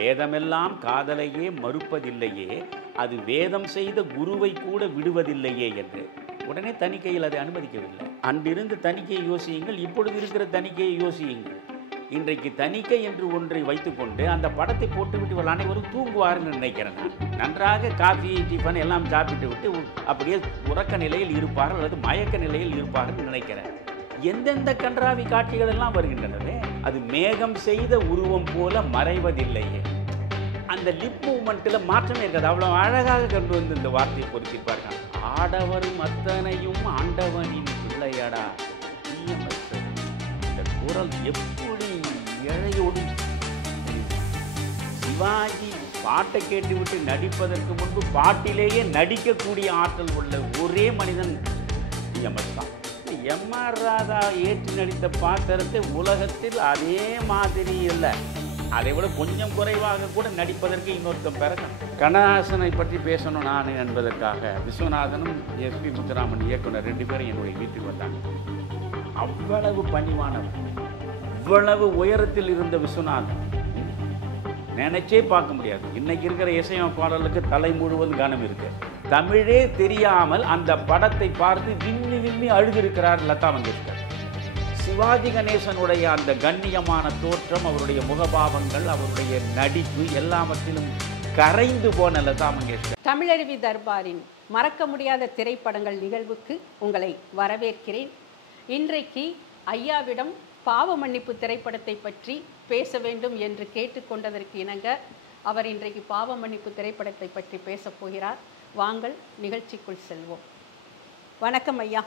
வேதமெல்லாம் காதலையே மறுப்பதில்லையே, அது வேதம் செய்த குருவை கூட விடுவதில்லையே என்று. உடனே தணிக்கையில் அதை அனுமதிக்கவில்லை. அன்றிருந்து தணிக்கையை யோசியுங்கள், இப்பொழுது இருக்கிற தணிக்கையை யோசியுங்கள். இன்றைக்கு தணிக்கை என்று ஒன்றை வைத்துக்கொண்டு அந்த படத்தை போட்டுவிட்டு இவர்கள் அனைவரும் தூங்குவார்னு நினைக்கிறேன். நான் நன்றாக காஃபி டிஃபன் எல்லாம் சாப்பிட்டு விட்டு அப்படியே உறக்க நிலையில் இருப்பார்கள் அல்லது மயக்க நிலையில் இருப்பார்கள் நினைக்கிறேன். எந்தெந்த கன்றாவி காட்சிகள் எல்லாம் வருகின்றனவே, அது மேகம் செய்த உருவம் போல மறைவதில்லையே. அந்த லிப் மூமெண்ட்டில் மாற்றமே இருக்காது. அவ்வளோ அழகாக கொண்டு வந்து இந்த வார்த்தையை பொருத்திப்பார்கள். ஆடவரும் அத்தனையும் ஆண்டவனின் பிள்ளையடா. இந்த குரல் எப்படி இழையோடு. சிவாஜி பாட்டை கேட்டுவிட்டு நடிப்பதற்கு முன்பு பாட்டிலேயே நடிக்கக்கூடிய ஆற்றல் உள்ள ஒரே மனிதன் எம்எஸ் தான். எம்ஆர் ராதா ஏற்றி நடித்த பாத்திரத்தை உலகத்தில் அதே மாதிரி இல்லை, அதை விட கொஞ்சம் குறைவாக கூட நடிப்பதற்கு இன்னொருத்தம் பிறகு. கண்ணதாசனை பற்றி பேசணும் நான் என்பதற்காக விஸ்வநாதனும் எஸ்பி முத்துராமன் இயக்குனர் 2 பேரும் என்னுடைய வீட்டுக்கு வந்தாங்க. அவ்வளவு பணிவானவர், இவ்வளவு உயரத்தில் இருந்த விஸ்வநாதன் நினைச்சே பார்க்க முடியாது. இன்னைக்கு இருக்கிற இசையமைப்பாளர்களுக்கு தலை முழுவதும் கனம் இருக்கு. தமிழே தெரியாமல் அந்த படத்தை பார்த்து விம்மி விம்மி அழுதிருக்கிறார் லதா மங்கேஷ்கர். சிவாஜி கணேசனுடைய அந்த கண்ணியமான தோற்றம், அவருடைய முகபாவங்கள், அவருடைய நடிப்பு எல்லாவற்றிலும் கரைந்து போன லதா மங்கேஷ்கர். தமிழருவி தர்பாரின் மறக்க முடியாத திரைப்படங்கள் நிகழ்வுக்கு உங்களை வரவேற்கிறேன். இன்றைக்கு ஐயாவிடம் பாவ மன்னிப்பு திரைப்படத்தை பற்றி பேச வேண்டும் என்று கேட்டுக்கொண்டதற்கு இணங்க அவர் இன்றைக்கு பாவ மன்னிப்பு திரைப்படத்தை பற்றி பேசப் போகிறார். வாங்கள் நிகழ்ச்சிக்குள் செல்வோம். வணக்கம் ஐயா.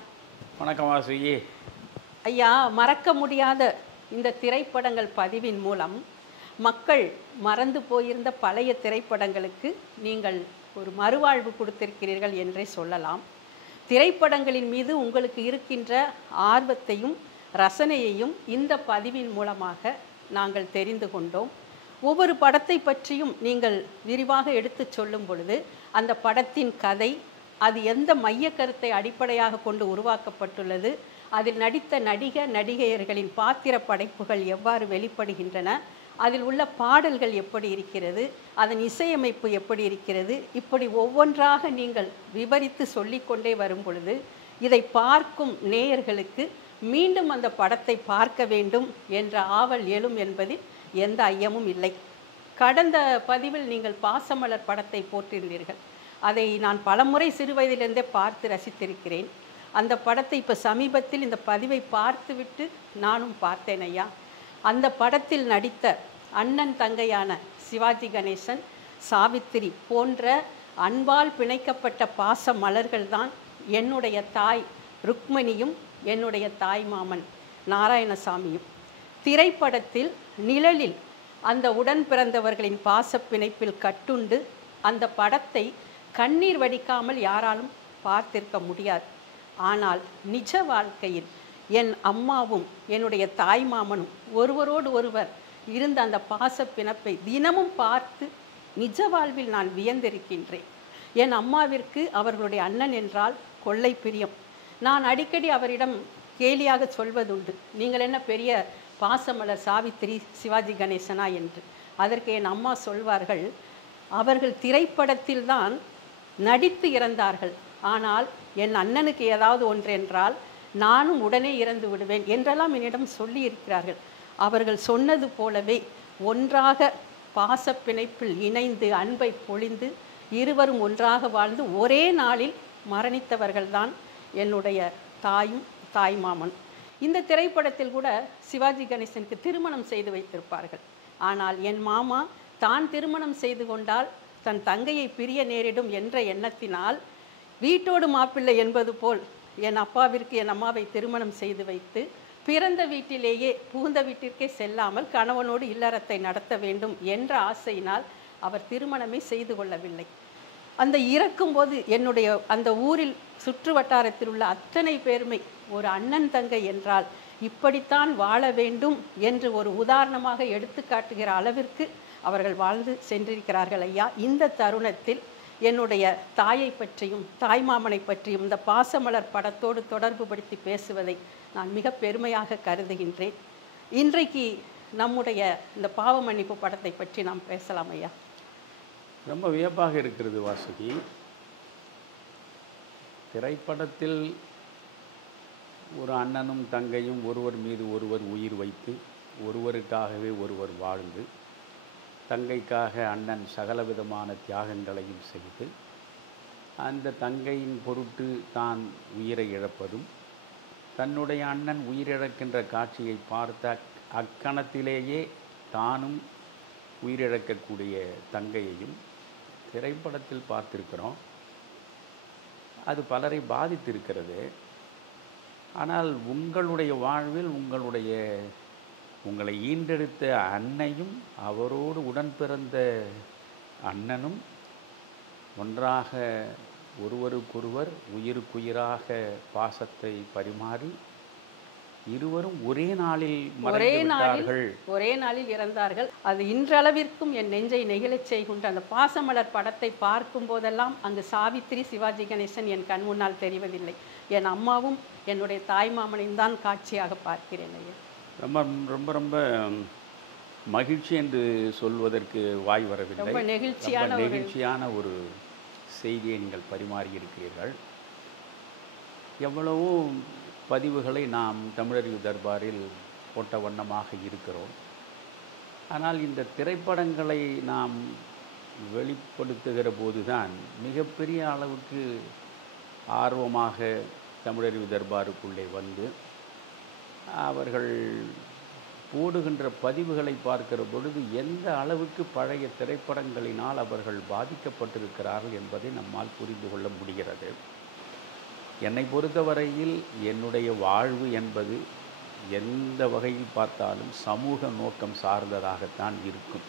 வணக்கம் வாசுகி. ஐயா, மறக்க முடியாத இந்த திரைப்படங்கள் பதிவின் மூலம் மக்கள் மறந்து போயிருந்த பழைய திரைப்படங்களுக்கு நீங்கள் ஒரு மறுவாழ்வு கொடுத்திருக்கிறீர்கள் என்றே சொல்லலாம். திரைப்படங்களின் மீது உங்களுக்கு இருக்கின்ற ஆர்வத்தையும் ரசனையையும் இந்த பதிவின் மூலமாக நாங்கள் தெரிந்து கொண்டோம். ஒவ்வொரு படத்தை பற்றியும் நீங்கள் விரிவாக எடுத்து சொல்லும் பொழுது அந்த படத்தின் கதை, அது எந்த மைய கருத்தை அடிப்படையாக கொண்டு உருவாக்கப்பட்டுள்ளது, அதில் நடித்த நடிகையர்களின் பாத்திர படைப்புகள் எவ்வாறு வெளிப்படுகின்றன, அதில் உள்ள பாடல்கள் எப்படி இருக்கிறது, அதன் இசையமைப்பு எப்படி இருக்கிறது, இப்படி ஒவ்வொன்றாக நீங்கள் விவரித்து சொல்லிக்கொண்டே வரும் பொழுது இதை பார்க்கும் நேயர்களுக்கு மீண்டும் அந்த படத்தை பார்க்க வேண்டும் என்ற ஆவல் எழும் என்பதில் எந்த ஐயமும் இல்லை. கடந்த பதிவில் நீங்கள் பாசமலர் படத்தை போட்டிருந்தீர்கள். அதை நான் பலமுறை சிறு வயதிலிருந்தே பார்த்து ரசித்திருக்கிறேன். அந்த படத்தை இப்போ சமீபத்தில் இந்த பதிவை பார்த்துவிட்டு நானும் பார்த்தேன் ஐயா. அந்த படத்தில் நடித்த அண்ணன் தங்கையான சிவாஜி கணேசன், சாவித்திரி போன்ற அன்பால் பிணைக்கப்பட்ட பாச மலர்கள்தான் என்னுடைய தாய் ருக்மணியும் என்னுடைய தாய் மாமன் நாராயணசாமியும். திரைப்படத்தில் நிழலில் அந்த உடன் பிறந்தவர்களின் பாச பிணைப்பில் கட்டுண்டு அந்த படத்தை கண்ணீர் வடிக்காமல் யாராலும் பார்த்திருக்க முடியாது. ஆனால் நிஜ வாழ்க்கையில் என் அம்மாவும் என்னுடைய தாய் மாமனும் ஒருவரோடு ஒருவர் இருந்த அந்த பாச பிணைப்பை தினமும் பார்த்து நிஜ வாழ்வில் நான் வியந்திருக்கின்றேன். என் அம்மாவிற்கு அவர்களுடைய அண்ணன் என்றால் கொள்ளை பிரியம். நான் அடிக்கடி அவரிடம் கேலியாக சொல்வதுண்டு, நீங்கள் என்ன பெரிய பாசமலர் சாவித்திரி சிவாஜி கணேசனா என்று. அதற்கு என் அம்மா சொல்வார்கள், அவர்கள் திரைப்படத்தில் தான் நடித்து இறந்தார்கள், ஆனால் என் அண்ணனுக்கு ஏதாவது ஒன்றென்றால் நானும் உடனே இறந்து விடுவேன் என்றெல்லாம் என்னிடம் சொல்லி இருக்கிறார்கள். அவர்கள் சொன்னது போலவே ஒன்றாக பாச பிணைப்பில் இணைந்து அன்பை பொழிந்து இருவரும் ஒன்றாக வாழ்ந்து ஒரே நாளில் மரணித்தவர்கள்தான் என்னுடைய தாயும் தாய் மாமன். இந்த திரைப்படத்தில் கூட சிவாஜி கணேசனுக்கு திருமணம் செய்து வைத்திருப்பார்கள். ஆனால் என் மாமா தான் திருமணம் செய்து கொண்டால் தன் தங்கையை பிரிய நேரிடும் என்ற எண்ணத்தினால் வீட்டோடு மாப்பிள்ளை என்பது போல் என் அப்பாவிற்கு என் அம்மாவை திருமணம் செய்து வைத்து பிறந்த வீட்டிலேயே புகுந்த வீட்டிற்கே செல்லாமல் கணவனோடு இல்லறத்தை நடத்த வேண்டும் என்ற ஆசையினால் அவர் திருமணமே செய்து கொள்ளவில்லை. அந்த இறக்கும்போது என்னுடைய அந்த ஊரில் சுற்று வட்டாரத்தில் உள்ள அத்தனை பேருமை ஒரு அண்ணன் தங்கை என்றால் இப்படித்தான் வாழ வேண்டும் என்று ஒரு உதாரணமாக எடுத்து காட்டுகிற அளவிற்கு அவர்கள் வாழ்ந்து சென்றிருக்கிறார்கள் ஐயா. இந்த தருணத்தில் என்னுடைய தாயை பற்றியும் தாய்மாமனை பற்றியும் இந்த பாசமலர் படத்தோடு தொடர்பு படுத்தி பேசுவதை நான் மிக பெருமையாக கருதுகின்றேன். இன்றைக்கு நம்முடைய இந்த பாவ மன்னிப்பு படத்தை பற்றி நாம் பேசலாம் ஐயா. ரொம்ப வியப்பாக இருக்கிறது வாசுகி. திரைப்படத்தில் ஒரு அண்ணனும் தங்கையும் ஒருவர் மீது ஒருவர் உயிர் வைத்து ஒருவருக்காகவே ஒருவர் வாழ்ந்து, தங்கைக்காக அண்ணன் சகலவிதமான தியாகங்களையும் செய்து அந்த தங்கையின் பொருட்டு தான் உயிரை இழப்பதும், தன்னுடைய அண்ணன் உயிரிழக்கின்ற காட்சியை பார்த்த அக்கணத்திலேயே தானும் உயிரிழக்கக்கூடிய தங்கையையும் திரைப்படத்தில் பார்த்திருக்கிறோம். அது பலரை பாதித்திருக்கிறது. ஆனால் உங்களுடைய வாழ்வில் உங்களை ஈண்டெடுத்த அன்னையும் அவரோடு உடன் பிறந்த அண்ணனும் ஒன்றாக ஒருவருக்கொருவர் உயிருக்குயிராக பாசத்தை பரிமாறி இருவரும் ஒரே நாளில் இறந்தார்கள். அது இன்றளவிற்கும் என் நெஞ்சை நெகிழச் செய்கின்ற அந்த பாசமலர் படத்தை பார்க்கும் போதெல்லாம் அங்கு சாவித்திரி, சிவாஜி கணேசன் என் கண் முன்னால் தெரிவதில்லை. என் அம்மாவும் என்னுடைய தாய் மாமனையும் தான் காட்சியாக பார்க்கிறேன் ஐயா. ரொம்ப ரொம்ப ரொம்ப மகிழ்ச்சி என்று சொல்வதற்கு வாய் வரவில்லை. ரொம்ப நெகிழ்ச்சியான ஒரு செய்தியை நீங்கள் பரிமாறியிருக்கிறீர்கள். எவ்வளவோ பதிவுகளை நாம் தமிழறிவு தர்பாரில் போட்ட வண்ணமாக இருக்கிறோம். ஆனால் இந்த திரைப்படங்களை நாம் வெளிப்படுத்துகிற போதுதான் மிகப்பெரிய அளவுக்கு ஆர்வமாக தமிழறிவு தர்பாருக்குள்ளே வந்து அவர்கள் போடுகின்ற பதிவுகளை பார்க்கிற பொழுது எந்த அளவுக்கு பழைய திரைப்படங்களினால் அவர்கள் பாதிக்கப்பட்டிருக்கிறார்கள் என்பதை நம்மால் புரிந்து கொள்ள முடிகிறது. என்னை பொறுத்தவரையில் என்னுடைய வாழ்வு என்பது எந்த வகையில் பார்த்தாலும் சமூக நோக்கம் சார்ந்ததாகத்தான் இருக்கும்.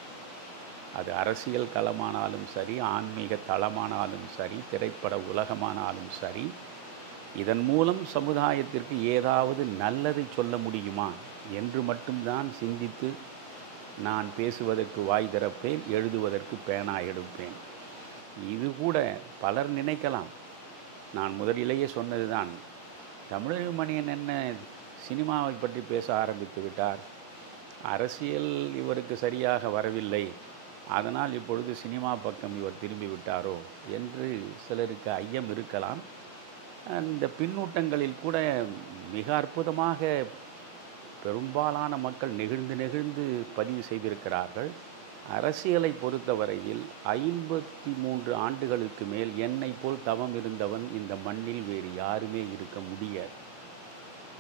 அது அரசியல் களமானாலும் சரி, ஆன்மீக தளமானாலும் சரி, திரைப்பட உலகமானாலும் சரி, இதன் மூலம் சமுதாயத்திற்கு ஏதாவது நல்லதை சொல்ல முடியுமா என்று மட்டும்தான் சிந்தித்து நான் பேசுவதற்கு வாய் திறப்பேன், எழுதுவதற்கு பேனா எடுப்பேன். இது கூட பலர் நினைக்கலாம், நான் முதலிலேயே சொன்னது தான், தமிழறிவு மணியன் என்ன சினிமாவை பற்றி பேச ஆரம்பித்து விட்டார், அரசியல் இவருக்கு சரியாக வரவில்லை, அதனால் இப்பொழுது சினிமா பக்கம் இவர் திரும்பி விட்டாரோ என்று சிலருக்கு ஐயம் இருக்கலாம். அந்த பின்னூட்டங்களில் கூட மிக அற்புதமாக பெரும்பாலான மக்கள் நெகிழ்ந்து பதிவு செய்திருக்கிறார்கள். அரசியலை பொறுத்தவரையில் 53 ஆண்டுகளுக்கு மேல் என்னை போல் தவம் இருந்தவன் இந்த மண்ணில் வேறு யாருமே இருக்க முடியாது.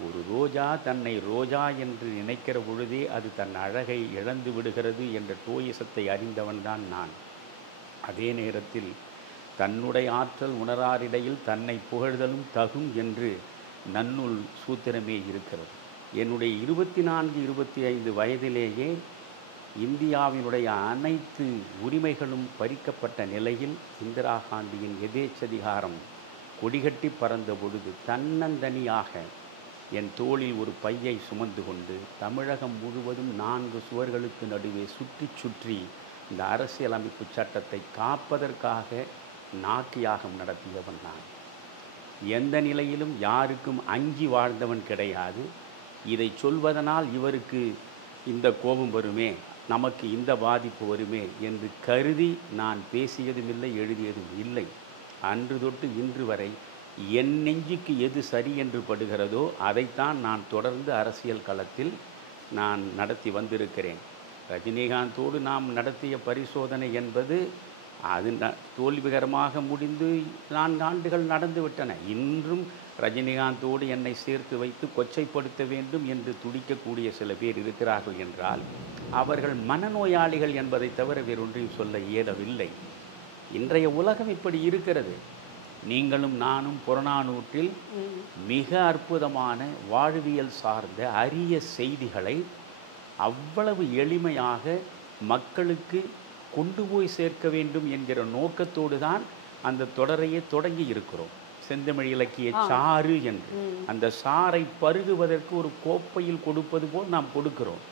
ஒரு ரோஜா தன்னை ரோஜா என்று நினைக்கிற பொழுதே அது தன் அழகை இழந்து விடுகிறது என்ற டோயிசத்தை அறிந்தவன்தான் நான். அதே நேரத்தில் தன்னுடைய ஆற்றல் உணராரிடையில் தன்னை புகழ்தலும் தகும் என்று நன்னூல் சூத்திரமே இருக்கிறது. என்னுடைய 24-25 வயதிலேயே இந்தியாவினுடைய அனைத்து உரிமைகளும் பறிக்கப்பட்ட நிலையில் இந்திரா காந்தியின் எதேச்சதிகாரம் கொடிகட்டி பறந்த பொழுது தன்னந்தனியாக என் தோளில் ஒரு பையை சுமந்து கொண்டு தமிழகம் முழுவதும் 4 சுவர்களுக்கு நடுவே சுற்றி இந்த அரசியலமைப்பு சட்டத்தை காப்பதற்காக நாக்கியாகம் நடத்தியவன் நான். எந்த நிலையிலும் யாருக்கும் அஞ்சி வாழ்ந்தவன் கிடையாது. இதை சொல்வதனால் இவருக்கு இந்த கோபம் வருமே, நமக்கு இந்த பாதிப்பு வருமே என்று கருதி நான் பேசியதும் இல்லை, எழுதியதும் இல்லை. அன்று தொட்டு இன்று வரை என் நெஞ்சுக்கு எது சரி என்று படுகிறதோ அதைத்தான் நான் தொடர்ந்து அரசியல் களத்தில் நான் நடத்தி வந்திருக்கிறேன். ரஜினிகாந்தோடு நாம் நடத்திய பரிசோதனை என்பது அது தோல்விகரமாக முடிந்து 4 ஆண்டுகள் நடந்துவிட்டன. இன்றும் ரஜினிகாந்தோடு என்னை சேர்த்து வைத்து கொச்சைப்படுத்த வேண்டும் என்று துடிக்கக்கூடிய சில பேர் இருக்கிறார்கள் என்றால் அவர்கள் மனநோயாளிகள் என்பதை தவிர வேறொன்றையும் சொல்ல இயலவில்லை. இன்றைய உலகம் இப்படி இருக்கிறது. நீங்களும் நானும் புறநானூற்றில் மிக அற்புதமான வாழ்வியல் சார்ந்த அரிய செய்திகளை அவ்வளவு எளிமையாக மக்களுக்கு கொண்டு போய் சேர்க்க வேண்டும் என்கிற நோக்கத்தோடு தான் அந்த தொடரையே தொடங்கி இருக்கிறோம். செந்தமிழ் இலக்கிய சாறு என்று அந்த சாறை பருகுவதற்கு ஒரு கோப்பையில் கொடுப்பது போல் நாம் கொடுக்கிறோம்.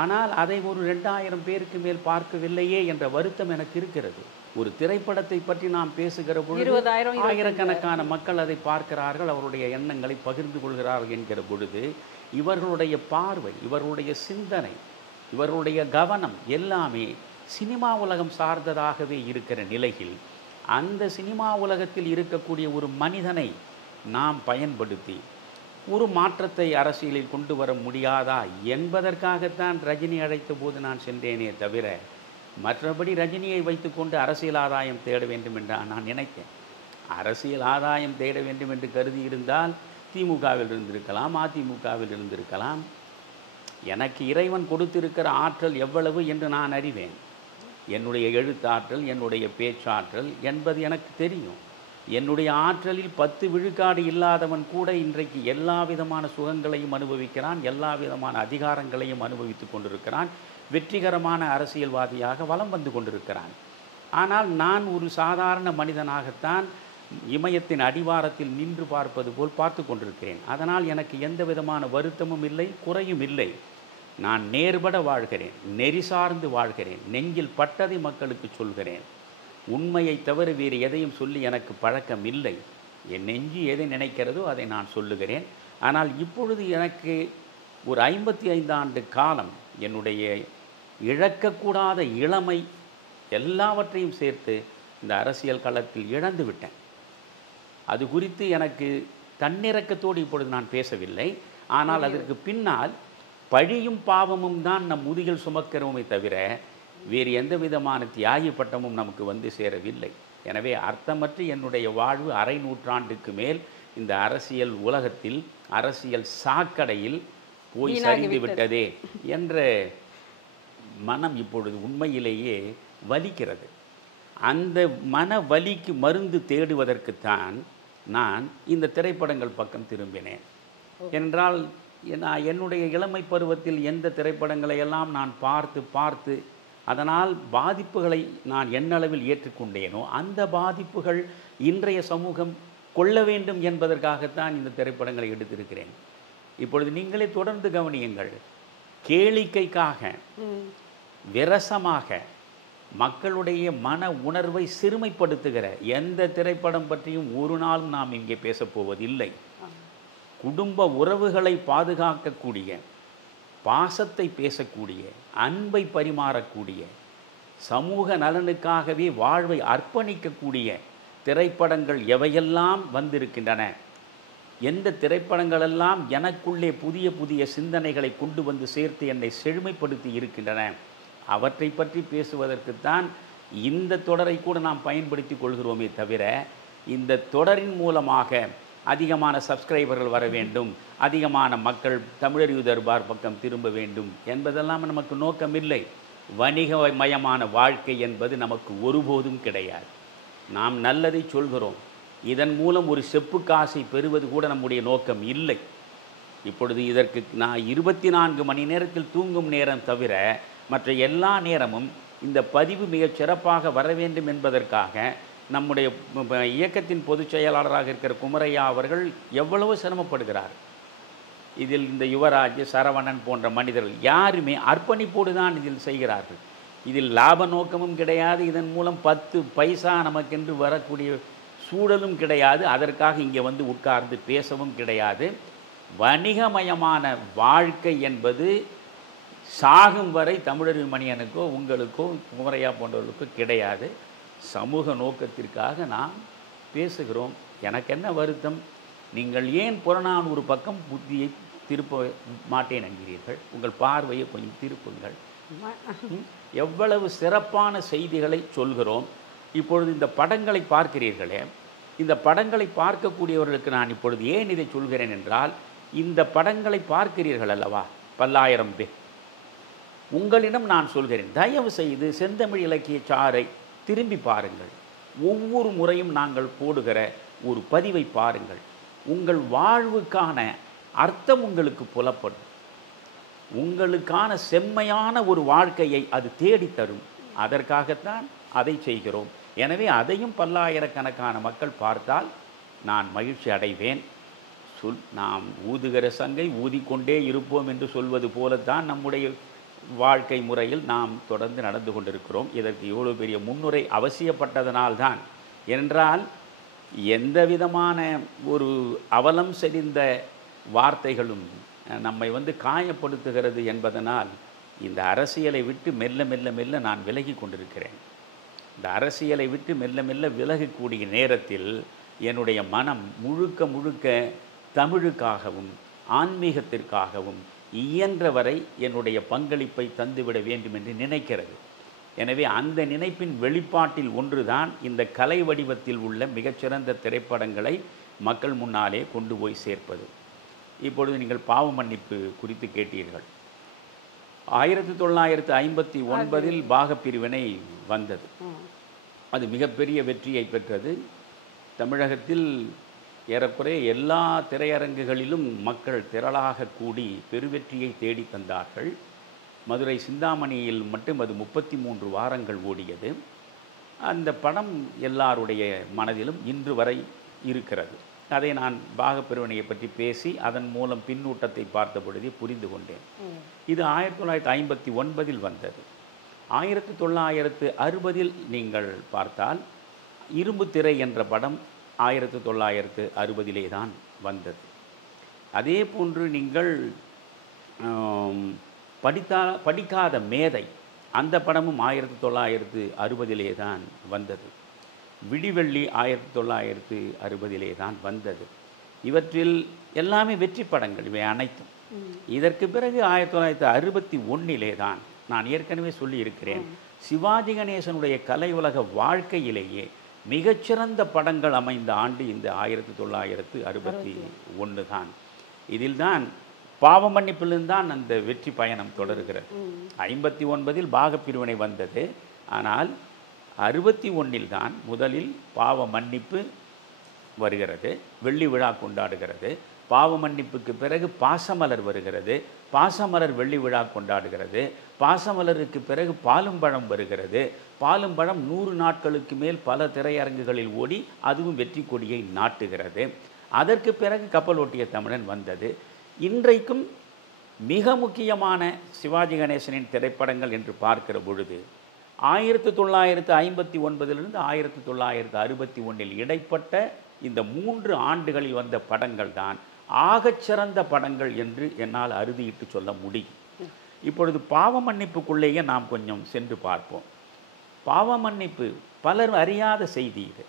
ஆனால் அதை ஒரு 2000 பேருக்கு மேல் பார்க்கவில்லையே என்ற வருத்தம் எனக்கு இருக்கிறது. ஒரு திரைப்படத்தை பற்றி நாம் பேசுகிற பொழுது 20,000 ஆயிரக்கணக்கான மக்கள் அதை பார்க்கிறார்கள், அவருடைய எண்ணங்களை பகிர்ந்து கொள்கிறார்கள் என்கிற பொழுது இவர்களுடைய பார்வை, இவர்களுடைய சிந்தனை இவருடைய கவனம் எல்லாமே சினிமா உலகம் சார்ந்ததாகவே இருக்கிற நிலையில் அந்த சினிமா உலகத்தில் இருக்கக்கூடிய ஒரு மனிதனை நாம் பயன்படுத்தி ஒரு மாற்றத்தை அரசியலில் கொண்டு வர முடியாதா என்பதற்காகத்தான் ரஜினி அழைத்த போது நான் சென்றேனே தவிர மற்றபடி ரஜினியை வைத்துக்கொண்டு அரசியல் ஆதாயம் தேட வேண்டும் என்று நான் நினைத்தேன். அரசியல் ஆதாயம் தேட வேண்டும் என்று கருதி இருந்தால் திமுகவில் இருந்திருக்கலாம், அதிமுகவில் இருந்திருக்கலாம். எனக்கு இறைவன் கொடுத்திருக்கிற ஆற்றல் எவ்வளவு என்று நான் அறிவேன். என்னுடைய எழுத்தாற்றல், என்னுடைய பேச்சாற்றல் என்பது எனக்கு தெரியும். என்னுடைய ஆற்றலில் 10 விழுக்காடு இல்லாதவன் கூட இன்றைக்கு எல்லா விதமான சுகங்களையும் அனுபவிக்கிறான், எல்லா விதமான அதிகாரங்களையும் அனுபவித்து கொண்டிருக்கிறான், வெற்றிகரமான அரசியல்வாதியாக வலம் வந்து கொண்டிருக்கிறான். ஆனால் நான் ஒரு சாதாரண மனிதனாகத்தான் இமயத்தின் அடிவாரத்தில் நின்று பார்ப்பது போல் பார்த்து கொண்டிருக்கிறேன். அதனால் எனக்கு எந்த விதமான வருத்தமும் இல்லை, குறையும் இல்லை. நான் நேர்பட வாழ்கிறேன், நெறி சார்ந்து வாழ்கிறேன், நெஞ்சில் பட்டதை மக்களுக்கு சொல்கிறேன். உண்மையை தவிர வேறு எதையும் சொல்லி எனக்கு பழக்கம் இல்லை. என் நெஞ்சு எதை நினைக்கிறதோ அதை நான் சொல்லுகிறேன். ஆனால் இப்பொழுது எனக்கு ஒரு 55 ஆண்டு காலம் என்னுடைய இழக்கக்கூடாத இளமை எல்லாவற்றையும் சேர்த்து இந்த அரசியல் களத்தில் இழந்து விட்டேன். அது குறித்து எனக்கு தன்னிறக்கத்தோடு இப்பொழுது நான் பேசவில்லை. ஆனால் அதற்கு பின்னால் பழியும் பாவமும் தான் நம் முதுகில் சுமக்கிறோமே தவிர வேறு எந்த விதமான தியாகி பட்டமும் நமக்கு வந்து சேரவில்லை. எனவே அர்த்தமற்ற என்னுடைய வாழ்வு அரை நூற்றாண்டுக்கு மேல் இந்த அரசியல் உலகத்தில், அரசியல் சாக்கடையில் போய் சரிந்து விட்டதே என்ற மனம் இப்பொழுது உண்மையிலேயே வலிக்கிறது. அந்த மன வலிக்கு மருந்து தேடுவதற்குத்தான் நான் இந்த திரைப்படங்கள் பக்கம் திரும்பினேன். என்றால் நான் என்னுடைய இளமை பருவத்தில் எந்த திரைப்படங்களை எல்லாம் நான் பார்த்து அதனால் பாதிப்புகளை நான் என்னளவில் ஏற்றுக்கொண்டேனோ அந்த பாதிப்புகள் இன்றைய சமூகம் கொள்ள வேண்டும் என்பதற்காகத்தான் இந்த திரைப்படங்களை எடுத்திருக்கிறேன். இப்பொழுது நீங்களே தொடர்ந்து கவனியுங்கள். கேளிக்கைக்காக விரசமாக மக்களுடைய மன உணர்வை சிறுமைப்படுத்துகிற எந்த திரைப்படம் பற்றியும் ஒரு நாளும் நாம் இங்கே பேசப்போவதில்லை. குடும்ப உறவுகளை பாதுகாக்கக்கூடிய, பாசத்தை பேசக்கூடிய, அன்பை பரிமாறக்கூடிய, சமூக நலனுக்காகவே வாழ்வை அர்ப்பணிக்கக்கூடிய திரைப்படங்கள் எவையெல்லாம் வந்திருக்கின்றன, எந்த திரைப்படங்களெல்லாம் எனக்குள்ளே புதிய புதிய சிந்தனைகளை கொண்டு வந்து சேர்த்து என்னை செழுமைப்படுத்தி இருக்கின்றன, அவற்றை பற்றி பேசுவதற்குத்தான் இந்த தொடரை கூட நாம் பயன்படுத்தி கொள்கிறோமே தவிர இந்த தொடரின் மூலமாக அதிகமான சப்ஸ்கிரைபர்கள் வர வேண்டும், அதிகமான மக்கள் தமிழறிவு தர்பார் பக்கம் திரும்ப வேண்டும் என்பதெல்லாம் நமக்கு நோக்கமில்லை. வணிகமயமான வாழ்க்கை என்பது நமக்கு ஒருபோதும் கிடையாது. நாம் நல்லதை சொல்கிறோம். இதன் மூலம் ஒரு செப்பு காசை பெறுவது கூட நம்முடைய நோக்கம் இல்லை. இப்பொழுது இதற்கு நான் 24 மணி நேரத்தில் தூங்கும் நேரம் தவிர மற்ற எல்லா நேரமும் இந்த பதிவு மிகச் சிறப்பாக வர வேண்டும் என்பதற்காக நம்முடைய இயக்கத்தின் பொதுச் செயலாளராக இருக்கிற குமரையா அவர்கள் எவ்வளவோ சிரமப்படுகிறார். இதில் இந்த யுவராஜ், சரவணன் போன்ற மனிதர்கள் யாருமே அர்ப்பணிப்போடு தான் இதில் செய்கிறார்கள். இதில் லாப நோக்கமும் கிடையாது. இதன் மூலம் 10 பைசா நமக்கென்று வரக்கூடிய சூழலும் கிடையாது. அதற்காக இங்கே வந்து உட்கார்ந்து பேசவும் கிடையாது. வணிகமயமான வாழ்க்கை என்பது சாகும் வரை தமிழறிவு மணியனுக்கோ உங்களுக்கோ குமரையா போன்றவர்களுக்கோ கிடையாது. சமூக நோக்கத்திற்காக நாம் பேசுகிறோம். எனக்கு என்ன வருத்தம், நீங்கள் ஏன் புறநானூறு பக்கம் புத்தியை திருப்ப மாட்டேன் என்கிறீர்கள்? உங்கள் பார்வையை கொஞ்சம் திருப்புங்கள். எவ்வளவு சிறப்பான செய்திகளை சொல்கிறோம். இப்பொழுது இந்த படங்களை பார்க்கிறீர்களே, இந்த படங்களை பார்க்கக்கூடியவர்களுக்கு நான் இப்பொழுது ஏன் இதை சொல்கிறேன் என்றால், இந்த படங்களை பார்க்கிறீர்கள் அல்லவா பல்லாயிரம் பேர், உங்களிடம் நான் சொல்கிறேன், தயவு செய்து செந்தமிழ் இலக்கிய சாறை திரும்பி பாருங்கள். ஒவ்வொரு முறையும் நாங்கள் போடுகிற ஒரு பதிவை பாருங்கள். உங்கள் வாழ்வுக்கான அர்த்தம் உங்களுக்கு புலப்படும். உங்களுக்கான செம்மையான ஒரு வாழ்க்கையை அது தேடித்தரும். அதற்காகத்தான் அதை செய்கிறோம். எனவே அதையும் பல்லாயிரக்கணக்கான மக்கள் பார்த்தால் நான் மகிழ்ச்சி அடைவேன். நாம் ஊதுகிற சங்கை ஊதிக்கொண்டே இருப்போம் என்று சொல்வது போலத்தான் நம்முடைய வாழ்க்கை முறையில் நாம் தொடர்ந்து நடந்து கொண்டிருக்கிறோம். இதற்கு இவ்வளோ பெரிய முன்னுரை அவசியப்பட்டதனால்தான். என்றால் எந்த விதமான ஒரு அவலம் செறிந்த வார்த்தைகளும் நம்மை காயப்படுத்துகிறது என்பதனால் இந்த அரசியலை விட்டு மெல்ல மெல்ல மெல்ல நான் விலகி கொண்டிருக்கிறேன். இந்த அரசியலை விட்டு மெல்ல மெல்ல விலகக்கூடிய நேரத்தில் என்னுடைய மனம் முழுக்க முழுக்க தமிழுக்காகவும் ஆன்மீகத்திற்காகவும் இயன்றவரை என்னுடைய பங்களிப்பை தந்துவிட வேண்டும் என்று நினைக்கிறது. எனவே அந்த நினைப்பின் வெளிப்பாட்டில் ஒன்றுதான் இந்த கலை வடிவத்தில் உள்ள மிகச்சிறந்த திரைப்படங்களை மக்கள் முன்னாலே கொண்டு போய் சேர்ப்பது. இப்பொழுது நீங்கள் பாவ மன்னிப்பு குறித்து கேட்டீர்கள். 1959 பாகப்பிரிவினை வந்தது. அது மிகப்பெரிய வெற்றியை பெற்றது. தமிழகத்தில் ஏறக்குறைய எல்லா திரையரங்குகளிலும் மக்கள் திரளாக கூடி பெருவெற்றியை தேடி தந்தார்கள். மதுரை சிந்தாமணியில் மட்டும் அது 33 வாரங்கள் ஓடியது. அந்த படம் எல்லாருடைய மனதிலும் இன்று வரை இருக்கிறது. அதை நான் பாகப்பிரிவினையை பற்றி பேசி அதன் மூலம் பின்னூட்டத்தை பார்த்த பொழுதே புரிந்து கொண்டேன். இது 1959 வந்தது. 1960 நீங்கள் பார்த்தால் இரும்பு திரை என்ற படம் 1960 தான் வந்தது. அதே போன்று நீங்கள் படிக்காத மேதை அந்த படமும் 1960 தான் வந்தது. விடிவெள்ளி 1960 தான் வந்தது. இவற்றில் எல்லாமே வெற்றி படங்கள் இவை அனைத்தும். இதற்கு பிறகு 1961 தான் நான் ஏற்கனவே சொல்லியிருக்கிறேன், சிவாஜி கணேசனுடைய கலை உலக வாழ்க்கையிலேயே மிகச்சிறந்த படங்கள் அமைந்த ஆண்டு இந்த 1961 தான். இதில்தான் பாவ மன்னிப்பிலிருந்தான் அந்த வெற்றி பயணம் தொடர்கிறது. 59 பாகப்பிரிவினை வந்தது. ஆனால் 61 தான் முதலில் பாவ மன்னிப்பு வருகிறது, வெள்ளி விழா கொண்டாடுகிறது. பாவ மன்னிப்புக்கு பிறகு பாசமலர் வருகிறது, பாசமலர் வெள்ளி விழா கொண்டாடுகிறது. பாசமலருக்கு பிறகு பாலும் பழம் வருகிறது. பாலும் பழம் 100 நாட்களுக்கு மேல் பல திரையரங்குகளில் ஓடி அதுவும் வெற்றி கொடியை நாட்டுகிறது. அதற்கு பிறகு கப்பல் ஓட்டிய தமிழன் வந்தது. இன்றைக்கும் மிக முக்கியமான சிவாஜி கணேசனின் திரைப்படங்கள் என்று பார்க்கிற பொழுது 1959 1961 இடைப்பட்ட இந்த 3 ஆண்டுகளில் வந்த படங்கள் தான் ஆகச்சிறந்த படங்கள் என்று என்னால் அறுதியிட்டு சொல்ல முடியும். இப்பொழுது பாவ மன்னிப்புக்குள்ளேயே நாம் கொஞ்சம் சென்று பார்ப்போம். பாவ மன்னிப்பு பலர் அறியாத செய்தி இது.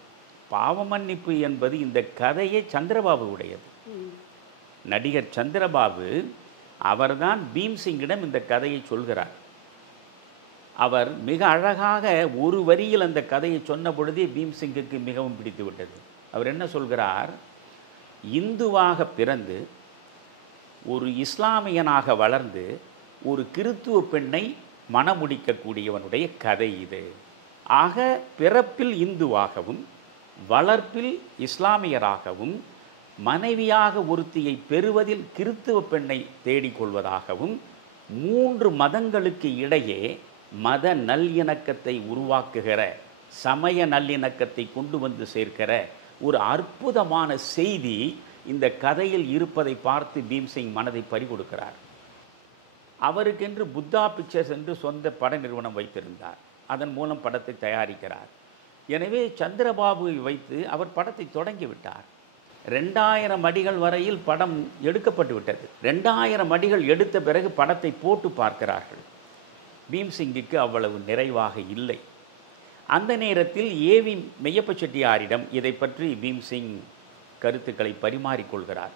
பாவ மன்னிப்பு என்பது இந்த கதையே சந்திரபாபு உடையது. நடிகர் சந்திரபாபு அவர்தான் பீம்சிங்கிடம் இந்த கதையை சொல்கிறார். அவர் மிக அழகாக ஒரு வரியில் அந்த கதையை சொன்ன பொழுதே பீம்சிங்குக்கு மிகவும் பிடித்து விட்டது. அவர் என்ன சொல்கிறார், இந்துவாக பிறந்து ஒரு இஸ்லாமியனாக வளர்ந்து ஒரு கிறித்துவ பெண்ணை மணமுடிக்கக்கூடியவனுடைய கதை இது. ஆக பிறப்பில் இந்துவாகவும் வளர்ப்பில் இஸ்லாமியராகவும் மனைவியாக ஒருத்தியை பெறுவதில் கிறித்துவ பெண்ணை தேடிக்கொள்வதாகவும் 3 மதங்களுக்கு இடையே மத நல்லிணக்கத்தை உருவாக்குகிற, சமய நல்லிணக்கத்தை கொண்டு வந்து சேர்க்கிற ஒரு அற்புதமான செய்தி இந்த கதையில் இருப்பதை பார்த்து பீம்சிங் மனதை பறிகொடுக்கிறார். அவருக்கென்று புத்தா பிக்சர்ஸ் என்று சொந்த பட நிறுவனம் வைத்திருந்தார். அதன் மூலம் படத்தை தயாரிக்கிறார். எனவே சந்திரபாபுவை வைத்து அவர் படத்தை தொடங்கிவிட்டார். 2000 அடிகள் வரையில் படம் எடுக்கப்பட்டு விட்டது. 2000 அடிகள் எடுத்த பிறகு படத்தை போட்டு பார்க்கிறார்கள். பீம்சிங்குக்கு அவ்வளவு நிறைவாக இல்லை. அந்த நேரத்தில் ஏவி மெய்யப்ப செட்டியாரிடம் இதை பற்றி பீம்சிங் கருத்துக்களை பரிமாறிக்கொள்கிறார்.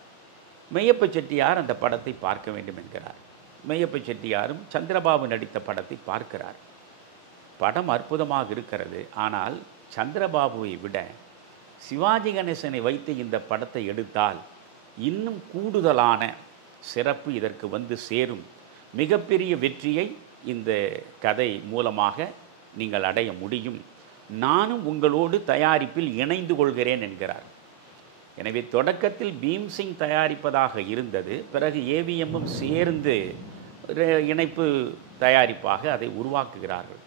மெய்யப்ப செட்டியார் அந்த படத்தை பார்க்க வேண்டும் என்கிறார். மெய்யப்ப செட்டியாரும் சந்திரபாபு நடித்த படத்தை பார்க்கிறார். படம் அற்புதமாக இருக்கிறது. ஆனால் சந்திரபாபுவை விட சிவாஜி கணேசனை வைத்து இந்த படத்தை எடுத்தால் இன்னும் கூடுதலான சிறப்பு இதற்கு வந்து சேரும், மிகப்பெரிய வெற்றியை இந்த கதை மூலமாக நீங்கள் அடைய முடியும், நானும் உங்களோடு தயாரிப்பில் இணைந்து கொள்கிறேன் என்கிறார். எனவே தொடக்கத்தில் பீம்சிங் தயாரிப்பதாக இருந்தது. பிறகு ஏவிஎம்மும் சேர்ந்து இணைப்பு தயாரிப்பாக அதை உருவாக்குகிறார்கள்.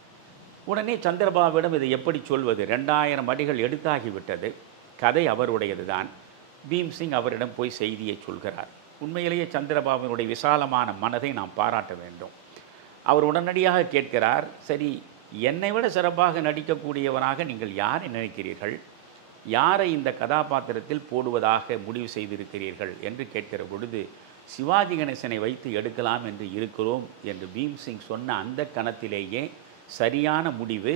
உடனே சந்திரபாபுவிடம் இதை எப்படி சொல்வது, 2000 அடிகள் எடுத்தாகிவிட்டது, கதை அவருடையது தான். பீம்சிங் அவரிடம் போய் செய்தியை சொல்கிறார். உண்மையிலேயே சந்திரபாபுவினுடைய விசாலமான மனதை நாம் பாராட்ட வேண்டும். அவர் உடனடியாக கேட்கிறார், சரி, என்னை விட சிறப்பாக நடிக்கக்கூடியவனாக நீங்கள் யாரை நினைக்கிறீர்கள், யாரை இந்த கதாபாத்திரத்தில் போடுவதாக முடிவு செய்திருக்கிறீர்கள் என்று கேட்கிற பொழுது சிவாஜி கணேசனை வைத்து எடுக்கலாம் என்று இருக்கிறோம் என்று பீம்சிங் சொன்ன அந்த கணத்திலேயே சரியான முடிவு,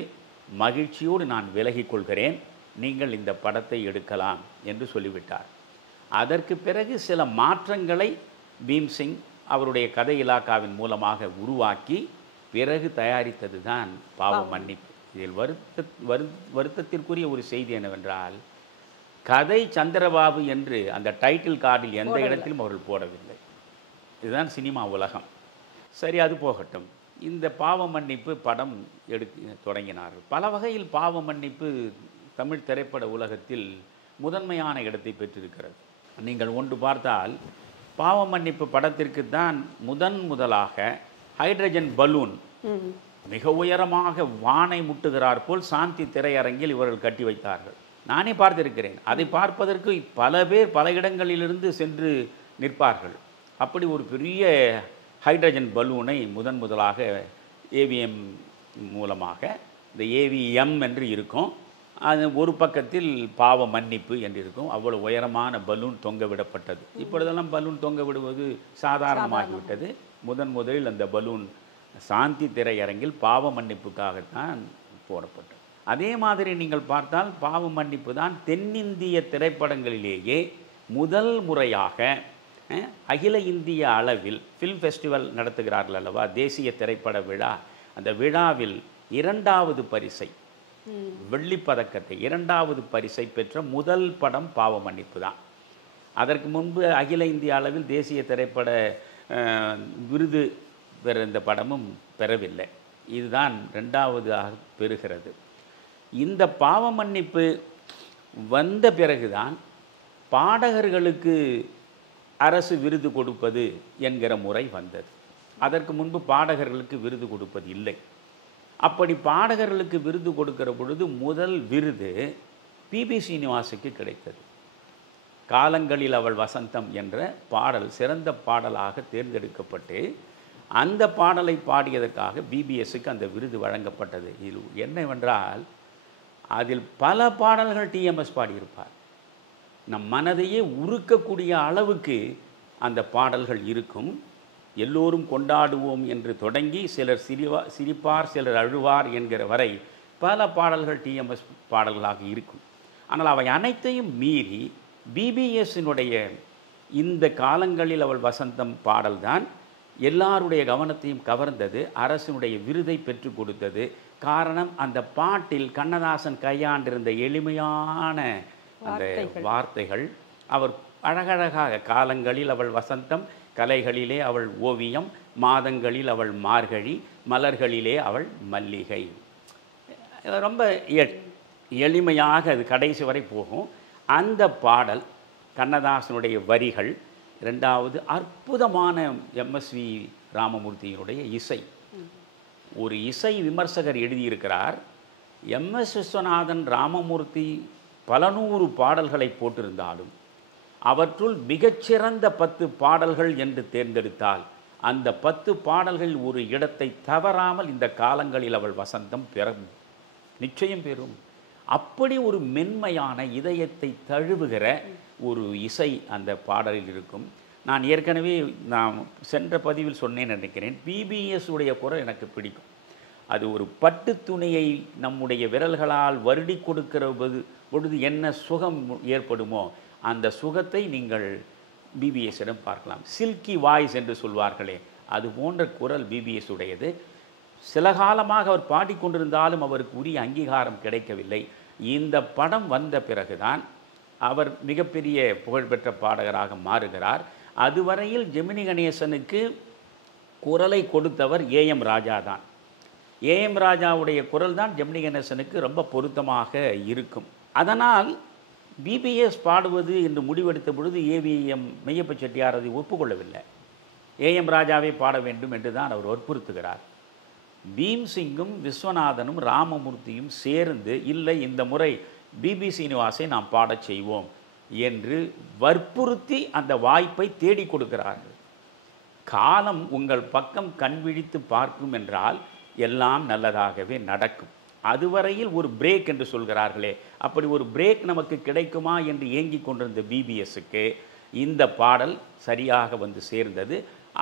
மகிழ்ச்சியோடு நான் விலகிக் கொள்கிறேன், நீங்கள் இந்த படத்தை எடுக்கலாம் என்று சொல்லிவிட்டார். அதற்கு பிறகு சில மாற்றங்களை பீம்சிங் அவருடைய கதை இலாக்காவின் மூலமாக உருவாக்கி பிறகு தயாரித்தது தான் பாவ மன்னிப்பு. இதில் வருத்தத்திற்குரிய ஒரு செய்தி என்னவென்றால், கதை சந்திரபாபு என்று அந்த டைட்டில் கார்டில் எந்த இடத்திலும் அவர்கள் போடவில்லை. இதுதான் சினிமா உலகம். சரி, அது போகட்டும். இந்த பாவ மன்னிப்பு படம் எடுக்க தொடங்கினார்கள். பல வகையில் பாவ மன்னிப்பு தமிழ் திரைப்பட உலகத்தில் முதன்மையான இடத்தை பெற்றிருக்கிறது. நீங்கள் ஒன்று பார்த்தால், பாவ மன்னிப்பு படத்திற்கு தான் முதலாக ஹைட்ரஜன் பலூன் மிக உயரமாக வானை முட்டுகிறார் போல் சாந்தி திரையரங்கில் இவர்கள் கட்டி வைத்தார்கள். நானே பார்த்திருக்கிறேன். அதை பார்ப்பதற்கு பல பேர் பல இடங்களிலிருந்து சென்று நிற்பார்கள். அப்படி ஒரு பெரிய ஹைட்ரஜன் பலூனை முதலாக ஏவிஎம் மூலமாக, இந்த ஏவிஎம் என்று இருக்கும், அது ஒரு பக்கத்தில் பாவ மன்னிப்பு என்று இருக்கும். அவ்வளவு உயரமான பலூன் தொங்க விடப்பட்டது. இப்பொழுதெல்லாம் பலூன் தொங்க விடுவது சாதாரணமாகிவிட்டது. முதலில் அந்த பலூன் சாந்தி திரையரங்கில் பாவ மன்னிப்புக்காகத்தான் போடப்பட்டது. அதே மாதிரி நீங்கள் பார்த்தால் பாவ மன்னிப்பு தான் தென்னிந்திய திரைப்படங்களிலேயே முதல் முறையாக அகில இந்திய அளவில் ஃபில்ம் ஃபெஸ்டிவல் நடத்துகிறார்கள் அல்லவா, தேசிய திரைப்பட விழா. அந்த விழாவில் 2வது பரிசை, வெள்ளிப்பதக்கத்தை 2வது பரிசை பெற்ற முதல் படம் பாவ மன்னிப்பு தான். அதற்கு முன்பு அகில இந்திய அளவில் தேசிய திரைப்பட விருது பெற இந்த படமும் பெறவில்லை. இதுதான் 2வதாக பெறுகிறது. இந்த பாவ மன்னிப்பு வந்த பிறகுதான் பாடகர்களுக்கு அரசு விருது கொடுப்பது என்கிற முறை வந்தது. அதற்கு முன்பு பாடகர்களுக்கு விருது கொடுப்பது இல்லை. அப்படி பாடகர்களுக்கு விருது கொடுக்கிற பொழுது முதல் விருது பிபி ஸ்ரீனிவாசுக்கு கிடைத்தது. காலங்களில் அவள் வசந்தம் என்ற பாடல் சிறந்த பாடலாக தேர்ந்தெடுக்கப்பட்டு அந்த பாடலை பாடியதற்காக பிபிஎஸ்க்கு அந்த விருது வழங்கப்பட்டது. இது என்னவென்றால், அதில் பல பாடல்கள் டிஎம்எஸ் பாடியிருப்பார். நம் மனதையே உருக்கக்கூடிய அளவுக்கு அந்த பாடல்கள் இருக்கும். எல்லோரும் கொண்டாடுவோம் என்று தொடங்கி சிலர் சிரிப்பார் சிலர் அழுவார் என்கிற வரை பல பாடல்கள் டிஎம்எஸ் பாடல்களாக இருக்கும். ஆனால் அவை அனைத்தையும் மீறி பிபிஎஸ்னுடைய இந்த காலங்களில் அவள் வசந்தம் பாடல்தான் எல்லாருடைய கவனத்தையும் கவர்ந்தது, அரசினுடைய விருதை பெற்றுக் கொடுத்தது. காரணம், அந்த பாட்டில் கண்ணதாசன் கையாண்டிருந்த எளிமையான அந்த வார்த்தைகள். அவர் அழகழகாக காலங்களில் அவள் வசந்தம், கலைகளிலே அவள் ஓவியம், மாதங்களில் அவள் மார்கழி, மலர்களிலே அவள் மல்லிகை. ரொம்ப எளிமையாக அது கடைசி வரை போகும். அந்த பாடல் கண்ணதாசனுடைய வரிகள், 2வது அற்புதமான எம்எஸ்வி ராமமூர்த்தியினுடைய இசை. ஒரு இசை விமர்சகர் எழுதியிருக்கிறார், எம்எஸ் விஸ்வநாதன் ராமமூர்த்தி பல 100 பாடல்களை போட்டிருந்தாலும் அவற்றுள் மிகச்சிறந்த 10 பாடல்கள் என்று தேர்ந்தெடுத்தால் அந்த 10 பாடல்கள் ஒரு இடத்தை தவறாமல் இந்த காலங்களில் அவள் வசந்தம் நிச்சயம் பெறும். அப்படி ஒரு மென்மையான இதயத்தை தழுவுகிற ஒரு இசை அந்த பாடலில் இருக்கும். நான் ஏற்கனவே சென்ற பதிவில் சொன்னேன் நினைக்கிறேன், பிபிஎஸ் உடைய குரல் எனக்கு பிடிக்கும். அது ஒரு பட்டு துணியை நம்முடைய விரல்களால் வருடி கொடுக்கிற பொழுது என்ன சுகம் ஏற்படுமோ அந்த சுகத்தை நீங்கள் பிபிஎஸ்ஸிடம் பார்க்கலாம். சில்கி வாய்ஸ் என்று சொல்வார்களே, அது போன்ற குரல் பிபிஎஸ் உடையது. சில காலமாக அவர் பாடிக்கொண்டிருந்தாலும் அவருக்கு உரிய அங்கீகாரம் கிடைக்கவில்லை. இந்த படம் வந்த பிறகுதான் அவர் மிகப்பெரிய புகழ்பெற்ற பாடகராக மாறுகிறார். அதுவரையில் ஜெமினி கணேசனுக்கு குரலை கொடுத்தவர் ஏஎம் ராஜா தான். ஏஎம் ராஜாவுடைய குரல் தான் ஜெமினி கணேசனுக்கு ரொம்ப பொருத்தமாக இருக்கும். அதனால் பிபிஎஸ் பாடுவது என்று முடிவெடுத்த பொழுது ஏவிஎம் மெய்யப்ப செட்டியார் அதை ஒப்புக்கொள்ளவில்லை. ஏஎம் ராஜாவே பாட வேண்டும் என்று தான் அவர் வற்புறுத்துகிறார். பீம்சிங்கும் விஸ்வநாதனும் ராமமூர்த்தியும் சேர்ந்து இல்லை, இந்த முறை பிபி சீனிவாசை நாம் பாடச் செய்வோம் என்று வற்புறுத்தி அந்த வாய்ப்பை தேடி கொடுக்கிறார்கள். காலம் உங்கள் பக்கம் கண் விழித்து பார்க்கும் என்றால் எல்லாம் நல்லதாகவே நடக்கும். அதுவரையில் ஒரு பிரேக் என்று சொல்கிறார்களே, அப்படி ஒரு பிரேக் நமக்கு கிடைக்குமா என்று ஏங்கிக் கொண்டிருந்த பிபிஎஸ்க்கு இந்த பாடல் சரியாக வந்து சேர்ந்தது.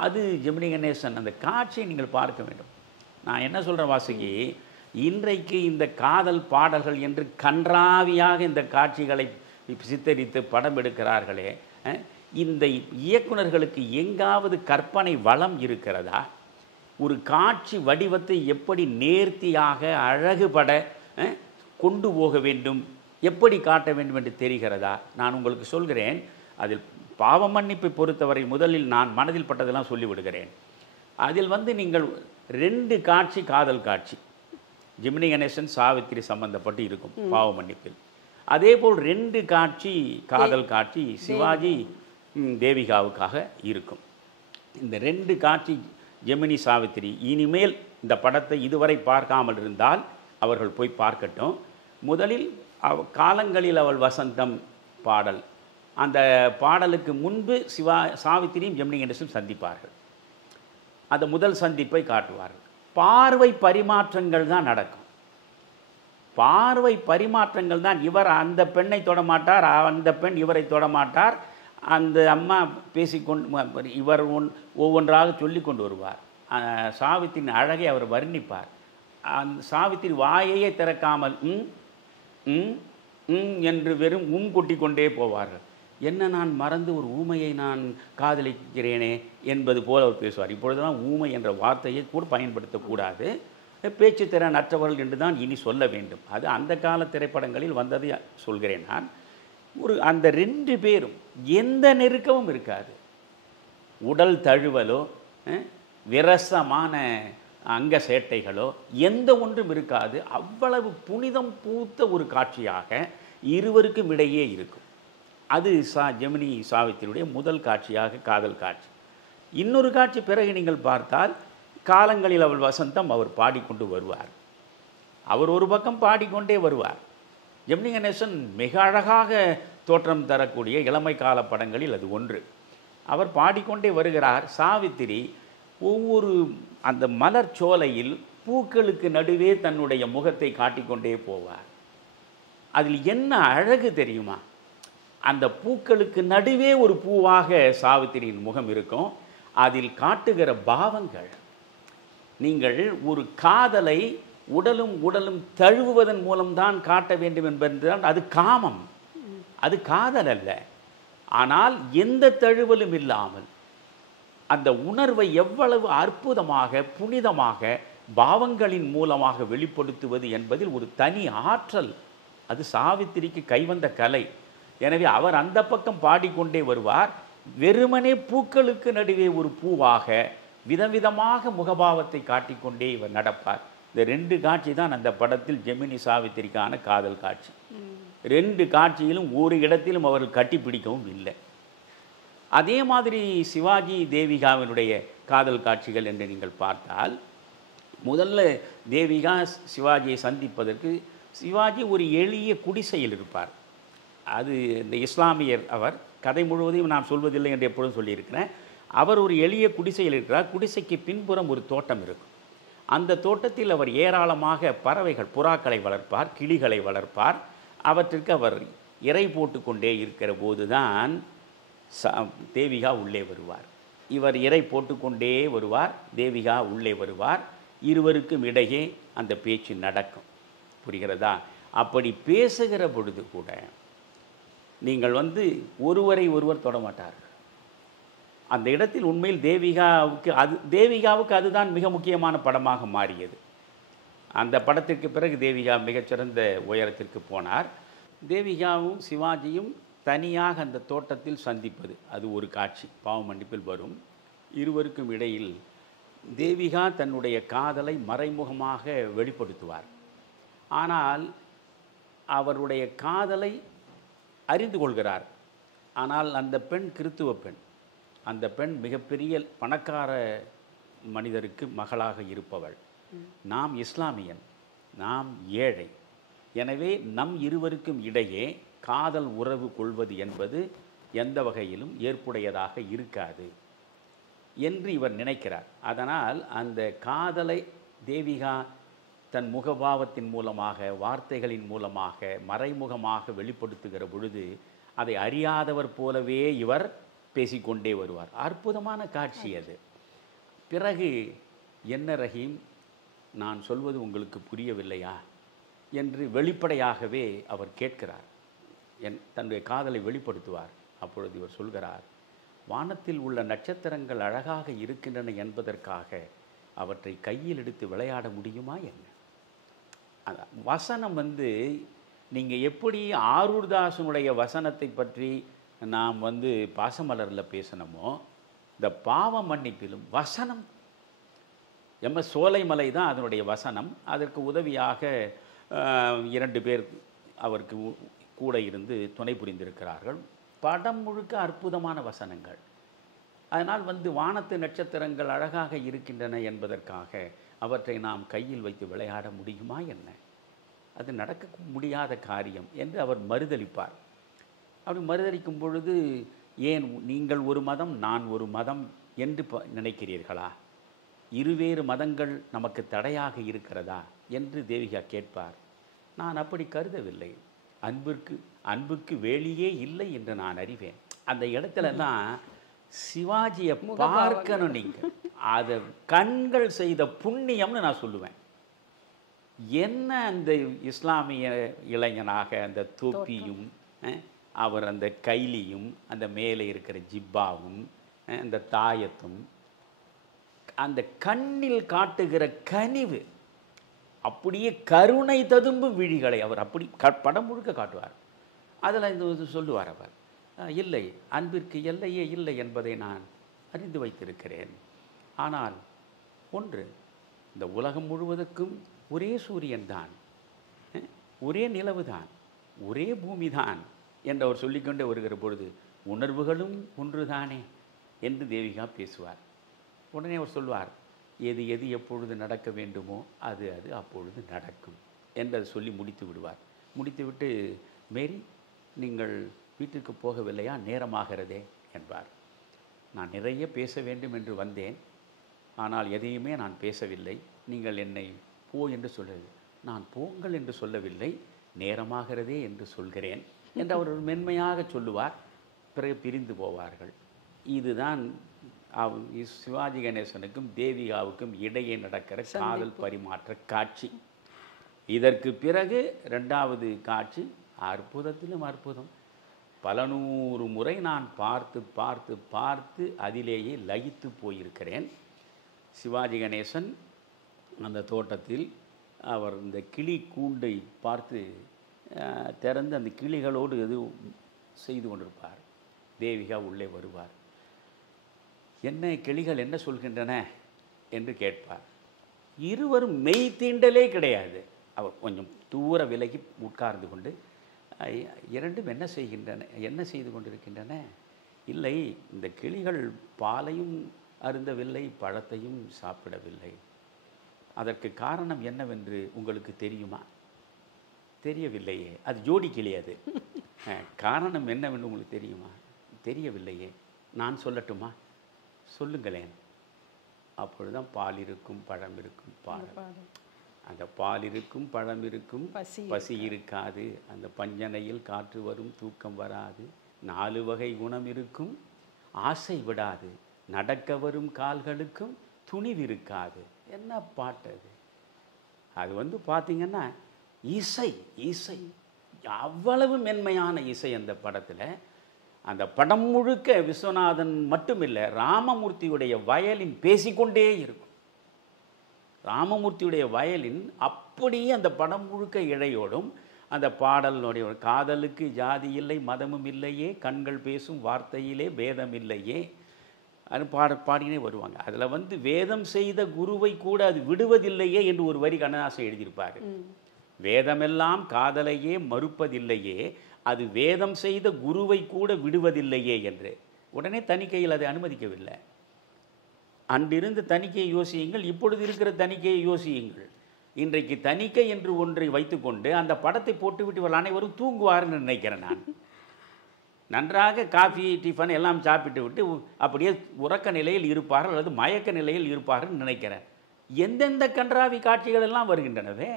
அது ஜெமினி கணேசன் அந்த காட்சியை நீங்கள் பார்க்க வேண்டும். நான் என்ன சொல்கிறேன் வாசுகி, இன்றைக்கு இந்த காதல் பாடல்கள் என்று கன்றாவியாக இந்த காட்சிகளை சித்தரித்து படம் எடுக்கிறார்களே, இந்த இயக்குனர்களுக்கு எங்காவது கற்பனை வளம் இருக்கிறதா? ஒரு காட்சி வடிவத்தை எப்படி நேர்த்தியாக அழகுபட கொண்டு போக வேண்டும், எப்படி காட்ட வேண்டும் என்று தெரிகிறதா? நான் உங்களுக்கு சொல்கிறேன். அதில் பாவ மன்னிப்பை பொறுத்தவரை முதலில் நான் மனதில் பட்டதெல்லாம் சொல்லிவிடுகிறேன். அதில் வந்து நீங்கள் 2 காட்சி காதல் காட்சி ஜெமினி கணேசன் சாவித்திரி சம்பந்தப்பட்டு இருக்கும் பாவ மன்னிப்பில். அதே போல் 2 காட்சி காதல் காட்சி சிவாஜி தேவிகாவுக்காக இருக்கும். இந்த 2 காட்சி ஜெமினி சாவித்திரி இனிமேல் இந்த படத்தை இதுவரை பார்க்காமல் இருந்தால் அவர்கள் போய் பார்க்கட்டும். முதலில் காலங்களில் அவள் வசந்தம் பாடல், அந்த பாடலுக்கு முன்பு சாவித்திரியும் ஜெமினி கணேசனும் சந்திப்பார்கள். அந்த முதல் சந்திப்பை காட்டுவார்கள். பார்வை பரிமாற்றங்கள் தான் நடக்கும். பார்வை பரிமாற்றங்கள் தான். இவர் அந்த பெண்ணை தொடமாட்டார், அந்த பெண் இவரை தொடமாட்டார். அந்த அம்மா பேசிக்கொண்டு இவர் ஒவ்வொன்றாக சொல்லி கொண்டு வருவார். சாவித்திரியின் அழகை அவர் வர்ணிப்பார். அந்த சாவித்திரி வாயையே திறக்காமல் என்று வெறும் கொட்டி கொண்டே போவார்கள். என்ன நான் மறந்து ஒரு ஊமையை நான் காதலிக்கிறேனே என்பது போல் அவர் பேசுவார். இப்பொழுதெல்லாம் ஊமை என்ற வார்த்தையை கூட பயன்படுத்தக்கூடாது, பேச்சு திறன் அற்றவர்கள் என்று தான் இனி சொல்ல வேண்டும். அது அந்த கால திரைப்படங்களில் வந்ததை சொல்கிறேன் நான். அந்த 2 பேரும் எந்த நெருக்கமும் இருக்காது. உடல் தழுவலோ விரசமான அங்க சேட்டைகளோ எந்த ஒன்றும் இருக்காது. அவ்வளவு புனிதம் பூத்த ஒரு காட்சியாக இருவருக்கும் இடையே இருக்கும். அது ஜெமினி சாவித்திரியுடைய முதல் காட்சியாக காதல் காட்சி. இன்னொரு காட்சி பிறகு நீங்கள் பார்த்தால் காலங்களில் அவள் வசந்தம் அவர் பாடிக்கொண்டு வருவார். அவர் ஒரு பக்கம் பாடிக்கொண்டே வருவார். ஜெமினி கணேசன் மிக அழகாக தோற்றம் தரக்கூடிய இளமை கால படங்களில் அது ஒன்று. அவர் பாடிக்கொண்டே வருகிறார். சாவித்திரி ஒவ்வொரு அந்த மலர் சோலையில் பூக்களுக்கு நடுவே தன்னுடைய முகத்தை காட்டிக்கொண்டே போவார். அதில் என்ன அழகு தெரியுமா? அந்த பூக்களுக்கு நடுவே ஒரு பூவாக சாவித்திரியின் முகம் இருக்கும். அதில் காட்டுகிற பாவங்கள், நீங்கள் ஒரு காதலை உடலும் உடலும் தழுவுவதன் மூலம்தான் காட்ட வேண்டும் என்பதுதான் அது காமம், அது காதல் அல்ல. ஆனால் எந்த தழுவலும் இல்லாமல் அந்த உணர்வை எவ்வளவு அற்புதமாக புனிதமாக பாவங்களின் மூலமாக வெளிப்படுத்துவது என்பதில் ஒரு தனி ஆற்றல். அது சாவித்திரிக்கு கைவந்த கலை. எனவே அவர் அந்த பக்கம் பாடிக்கொண்டே வருவார். வெறுமனே பூக்களுக்கு நடுவே ஒரு பூவாக விதவிதமாக முகபாவத்தை காட்டிக்கொண்டே இவர் நடப்பார். இந்த 2 காட்சி தான் அந்த படத்தில் ஜெமினி சாவித்திரிக்கான காதல் காட்சி. 2 காட்சியிலும் ஒரு இடத்திலும் அவர்கள் கட்டிப்பிடிக்கவும் இல்லை. அதே மாதிரி சிவாஜி தேவிகாவினுடைய காதல் காட்சிகள் என்று நீங்கள் பார்த்தால், முதல்ல தேவிகா சிவாஜியை சந்திப்பதற்கு சிவாஜி ஒரு எளிய குடிசையில் இருப்பார். அது இந்த இஸ்லாமியர். அவர் கதை முழுவதையும் நான் சொல்வதில்லை என்று எப்பொழுதும் சொல்லியிருக்கிறேன். அவர் ஒரு எளிய குடிசையில் இருக்கிறார். குடிசைக்கு பின்புறம் ஒரு தோட்டம் இருக்கும். அந்த தோட்டத்தில் அவர் ஏராளமாக பறவைகள், புறாக்களை வளர்ப்பார், கிளிகளை வளர்ப்பார். அவற்றிற்கு அவர் இறை போட்டு கொண்டே இருக்கிற போதுதான் தேவிகா உள்ளே வருவார். இவர் இறை போட்டுக்கொண்டே வருவார், தேவிகா உள்ளே வருவார். இருவருக்கும் இடையே அந்த பேச்சு நடக்கும். புரிகிறதா? அப்படி பேசுகிற பொழுது கூட நீங்கள் ஒருவரை ஒருவர் தொடமாட்டார்கள். அந்த இடத்தில் உண்மையில் தேவிகாவுக்கு அதுதான் மிக முக்கியமான படமாக மாறியது. அந்த படத்திற்கு பிறகு தேவிகா மிகச்சிறந்த உயரத்திற்கு போனார். தேவிகாவும் சிவாஜியும் தனியாக அந்த தோட்டத்தில் சந்திப்பது, அது ஒரு காட்சி பாவ மன்னிப்பில் வரும். இருவருக்கும் இடையில் தேவிகா தன்னுடைய காதலை மறைமுகமாக வெளிப்படுத்துவார். ஆனால் அவருடைய காதலை அறிந்து கொள்கிறார். ஆனால் அந்த பெண் கிறித்துவ பெண். அந்த பெண் மிகப்பெரிய பணக்கார மனிதருக்கு மகளாக இருப்பவள். நாம் இஸ்லாமியன், நாம் ஏழை. எனவே நம் இருவருக்கும் இடையே காதல் உறவு கொள்வது என்பது எந்த வகையிலும் ஏற்புடையதாக இருக்காது என்று இவர் நினைக்கிறார். அதனால் அந்த காதலை தேவிகா தன் முகபாவத்தின் மூலமாக, வார்த்தைகளின் மூலமாக, மறைமுகமாக வெளிப்படுத்துகிற பொழுது அதை அறியாதவர் போலவே இவர் பேசிக்கொண்டே வருவார். அற்புதமான காட்சி அது. பிறகு, என்ன ரஹீம், நான் சொல்வது உங்களுக்கு புரியவில்லையா என்று வெளிப்படையாகவே அவர் கேட்கிறார். தன்னுடைய காதலை வெளிப்படுத்துவார். அப்பொழுது இவர் சொல்கிறார், வானத்தில் உள்ள நட்சத்திரங்கள் அழகாக இருக்கின்றன என்பதற்காக அவற்றை கையில் எடுத்து விளையாட முடியுமா என்ன? வசனம் நீங்கள் எப்படி ஆரூர்தாசனுடைய வசனத்தை பற்றி நாம் பாசமலரில் பேசணுமோ, இந்த பாவ மன்னிப்பிலும் வசனம் சோலைமலை தான் அதனுடைய வசனம். அதற்கு உதவியாக 2 பேர் அவருக்கு கூட இருந்து துணை புரிந்திருக்கிறார்கள். படம் முழுக்க அற்புதமான வசனங்கள். அதனால் வானத்து நட்சத்திரங்கள் அழகாக இருக்கின்றன என்பதற்காக அவற்றை நாம் கையில் வைத்து விளையாட முடியுமா என்ன? அது நடக்க முடியாத காரியம் என்று அவர் மறுதளிப்பார். அப்படி மறுதளிக்கும் பொழுது, ஏன் நீங்கள் ஒரு மதம் நான் ஒரு மதம் என்று நினைக்கிறீர்களா? இருவேறு மதங்கள் நமக்கு தடையாக இருக்கிறதா என்று தேவிகா கேட்பார். நான் அப்படி கருதவில்லை. அன்புக்கு வேலியே இல்லை என்று நான் அறிவேன். அந்த இடத்துல தான் சிவாஜியை பார்க்கணும். நீங்கள் அதை கண்கள் செய்த புண்ணியம்னு நான் சொல்லுவேன். என்ன அந்த இஸ்லாமிய இளைஞனாக அந்த தொப்பியும், அவர் அந்த கைலியும், அந்த மேலே இருக்கிற ஜிப்பாவும், அந்த தாயத்தும், அந்த கண்ணில் காட்டுகிற கனிவு, அப்படியே கருணை ததும்பும் விழிகளை அவர் அப்படி படம் முழுக்க காட்டுவார். அதில் இது சொல்லுவார் அவர், இல்லை, அன்பிற்கு எல்லையே இல்லை என்பதை நான் அறிந்து வைத்திருக்கிறேன். ஆனால் ஒன்று, இந்த உலகம் முழுவதற்கும் ஒரே சூரியன் தான், ஒரே நிலவு தான், ஒரே பூமி தான் என்று அவர் சொல்லிக்கொண்டே வருகிற பொழுது, உணர்வுகளும் ஒன்றுதானே என்று தேவிகா பேசுவார். உடனே அவர் சொல்வார், எது எது எப்பொழுது நடக்க வேண்டுமோ அது அது அப்பொழுது நடக்கும் என்று அதை சொல்லி முடித்து விடுவார். முடித்துவிட்டு, மேரி, நீங்கள் வீட்டிற்கு போகவில்லையா? நேரமாகிறதே என்பார். நான் நிறைய பேச வேண்டும் என்று வந்தேன், ஆனால் எதையுமே நான் பேசவில்லை. நீங்கள் என்னை போ என்று சொல்லுது. நான் போங்கள் என்று சொல்லவில்லை, நேரமாகிறதே என்று சொல்கிறேன் என்று அவர் மென்மையாக சொல்லுவார். பிறகு பிரிந்து போவார்கள். இதுதான் சிவாஜி கணேசனுக்கும் தேவிகாவுக்கும் இடையே நடக்கிற காதல் பரிமாற்ற காட்சி. இதற்கு பிறகு 2வது காட்சி அற்புதத்திலும் அற்புதம். பல 100 முறை நான் பார்த்து பார்த்து பார்த்து அதிலேயே லயித்து போயிருக்கிறேன். சிவாஜி கணேசன் அந்த தோட்டத்தில் அவர் இந்த கிளி கூண்டை பார்த்து திறந்து அந்த கிளிகளோடு எது செய்து கொண்டிருப்பார். தேவிகா உள்ளே வருவார். என்ன கிளிகள் என்ன சொல்கின்றன என்று கேட்பார். இருவரும் மெய் தீண்டலே கிடையாது. அவர் கொஞ்சம் தூர விலகி உட்கார்ந்து கொண்டு, இரண்டும் என்ன செய்து கொண்டிருக்கின்றன? இல்லை, இந்த கிளிகள் பாலையும் அருந்தவில்லை, பழத்தையும் சாப்பிடவில்லை. அதற்கு காரணம் என்னவென்று உங்களுக்கு தெரியுமா? தெரியவில்லையே. அது ஜோடி கிளி. அது காரணம் என்னவென்று உங்களுக்கு தெரியுமா? தெரியவில்லையே. நான் சொல்லட்டுமா? சொல்லுங்களேன். அப்பொழுதுதான் பால் இருக்கும், பழம் இருக்கும். அந்த பால் இருக்கும், பழம் இருக்கும், பசி இருக்காது. அந்த பஞ்சனையில் காற்று வரும், தூக்கம் வராது. 4 வகை குணம் இருக்கும், ஆசை விடாது. நடக்க வரும் கால்களுக்கும் துணிவிருக்காது. என்ன பாட்டு அது! அது பார்த்தீங்கன்னா இசை இசை அவ்வளவு மென்மையான இசை அந்த படத்தில். அந்த படம் முழுக்க விஸ்வநாதன் மட்டுமில்லை, ராமமூர்த்தியுடைய வயலின் பேசிக்கொண்டே இருக்கும். ராமமூர்த்தியுடைய வயலின் அப்படியே அந்த படம் முழுக்க இழையோடும். அந்த பாடலுடைய காதலுக்கு ஜாதி இல்லை, மதமும் இல்லையே, கண்கள் பேசும் வார்த்தையிலே பேதம் இல்லையே, அது பாடினே வருவாங்க. அதில் வேதம் செய்த குருவை கூட அது விடுவதில்லையே என்று ஒரு வரி கண்ணதாசன் எழுதியிருப்பார். வேதமெல்லாம் காதலையே மறுப்பதில்லையே, அது வேதம் செய்த குருவை கூட விடுவதில்லையே என்று. உடனே தணிக்கையில் அதை அனுமதிக்கவில்லை. அன்றிருந்து தணிக்கையை யோசியுங்கள், இப்பொழுது இருக்கிற தணிக்கையை யோசியுங்கள். இன்றைக்கு தணிக்கை என்று ஒன்றை வைத்துக்கொண்டு அந்த படத்தை போட்டுவிட்டு இவர்கள் அனைவரும் தூங்குவார்னு நினைக்கிறேன். நான் நன்றாக காஃபி டிஃபன் எல்லாம் சாப்பிட்டு விட்டு அப்படியே உறக்க நிலையில் இருப்பார்கள் அல்லது மயக்க நிலையில் இருப்பார்கள் நினைக்கிறேன். எந்தெந்த கன்றாவி காட்சிகள் எல்லாம் வருகின்றனவே.